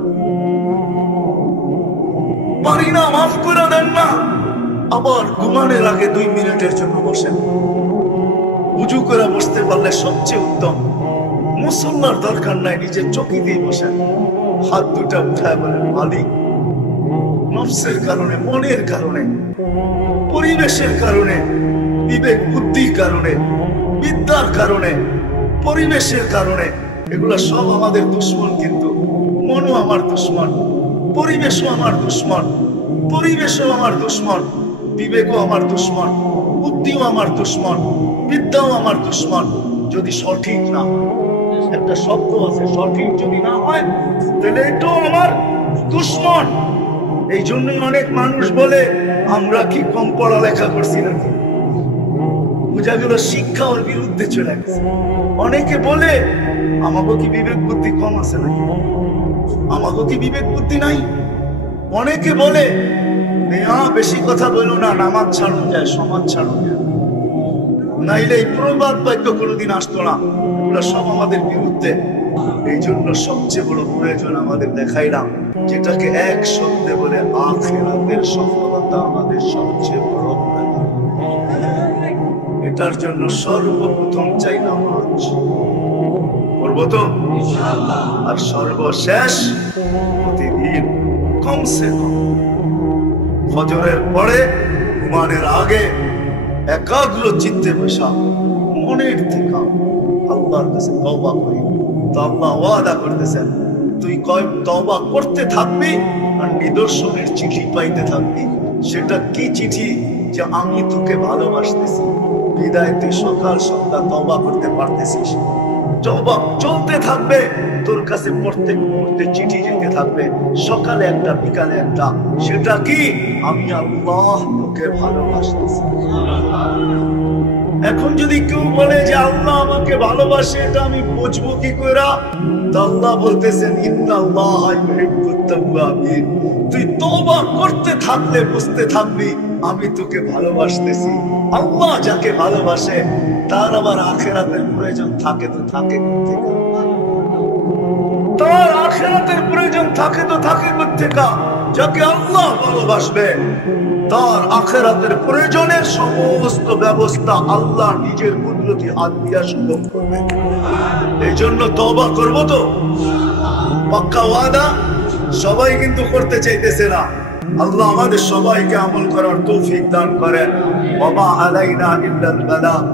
পারি না, মাফ করে দেন না। আবার ঘুমানোর আগে 2 মিনিটের জন্য বসেন। উজু করে বসতে পারলে সবচেয়ে উত্তম। মুসল্লার দরকার নাই, নিজের চকিতেই বসেন, হাত দুটা উঠায় বলেন মালিক, নফসের কারণে, মনের কারণে, পরিবেশের কারণে, বিবেক বুদ্ধির কারণে, বিদ্যার কারণে, পরিবেশের কারণে, এগুলো সব আমাদের দুশ্মন। কিন্তু মনও আমার দুশ্মন, পরিবেশও আমার দুশ্মন, পরিবেশও আমার দুশ্মন, বিবেকও আমার দুশ্মন, বুদ্ধিও আমার দুশ্মন, বিদ্যাও আমার দুশ্মন। যদি সঠিক না, একটা শব্দ আছে, সঠিক যদি না হয় তাহলে এটাও আমার দুশ্মন। এই জন্যই অনেক মানুষ বলে আমরা কি কম পড়ালেখা করছি নাকি? বোঝা গেল শিক্ষা ওর বিরুদ্ধে চলে গেছে। অনেকে বলে আমাকে কি বিবেক বুদ্ধি কম আছে নাকি? আমাকে কি বিবেক বুদ্ধি নাই? অনেকে বলে বেশি কথা বলো না, নামাজ ছাড়ুন যায়, সমাজ ছাড়ুন যায়, নাইলে এই প্রবাদ বাক্য কোনোদিন আসতো না। এগুলো সব আমাদের বিরুদ্ধে। এই জন্য সবচেয়ে বড় প্রয়োজন আমাদের দেখাইলাম, যেটাকে এক শব্দে বলে আখিরাতের সফলতা আমাদের সবচেয়ে বড় প্রয়োজন। এটার জন্য সর্বপ্রথম চাই নামাজ করবো তো ইনশাআল্লাহ। আর সর্বশেষ প্রতিদিন কমসে কম ফজরের পরে ঘুমানোর আগে একাগ্র চিত্তে বসা, মনের থেকে আল্লাহর কাছে তওবা করি। তো আল্লাহ ওয়াদা করতেছেন, তুই তওবা করতে থাকবি আর নিদর্শনের চিঠি পাইতে থাকবি। সেটা কি চিঠি? যে আমি তোকে ভালোবাসতেছি। বিদায় তুই সকাল সন্ধ্যা তওবা করতে পারতেছিস, তওবা চলতে থাকবে, তোর কাছে প্রত্যেক মুহূর্তে চিঠি যেতে থাকবে, সকালে একটা বিকালে একটা। সেটা কি? আমি আল্লাহ তোকে ভালোবাসতেছি। এখন যদি কেউ বলে যে আল্লাহ আমাকে ভালোবাসে, এটা আমি বুঝবো কি করে? আল্লাহ বলতেছেন ইন্নাল্লাহা ইউহিব্বুত তাওয়াবিন। তুই তওবা করতে থাকলে বুঝতে থাকবি আমি তোকে ভালোবাসতেছি। আল্লাহ যাকে ভালোবাসে তার আবার আখিরাতের প্রয়োজন থাকে তো থাকে কোত্থেকে? তার আখিরাতের প্রয়োজন থাকে তো থাকে কোত্থেকে? যাকে আল্লাহ ভালোবাসবে তার আখিরাতের প্রয়োজনের সমস্ত ব্যবস্থা আল্লাহ নিজের কুদরতি হাত দিয়ে সম্ভব করবে। এই জন্য তওবা করবো তো পাক্কা ওয়াদা। সবাই কিন্তু করতে চাইতেছে না। আল্লাহ আমাদের সবাইকে আমল করার তৌফিক দান করেন। ওয়া মা আলাইনা ইল্লাল বালাগ।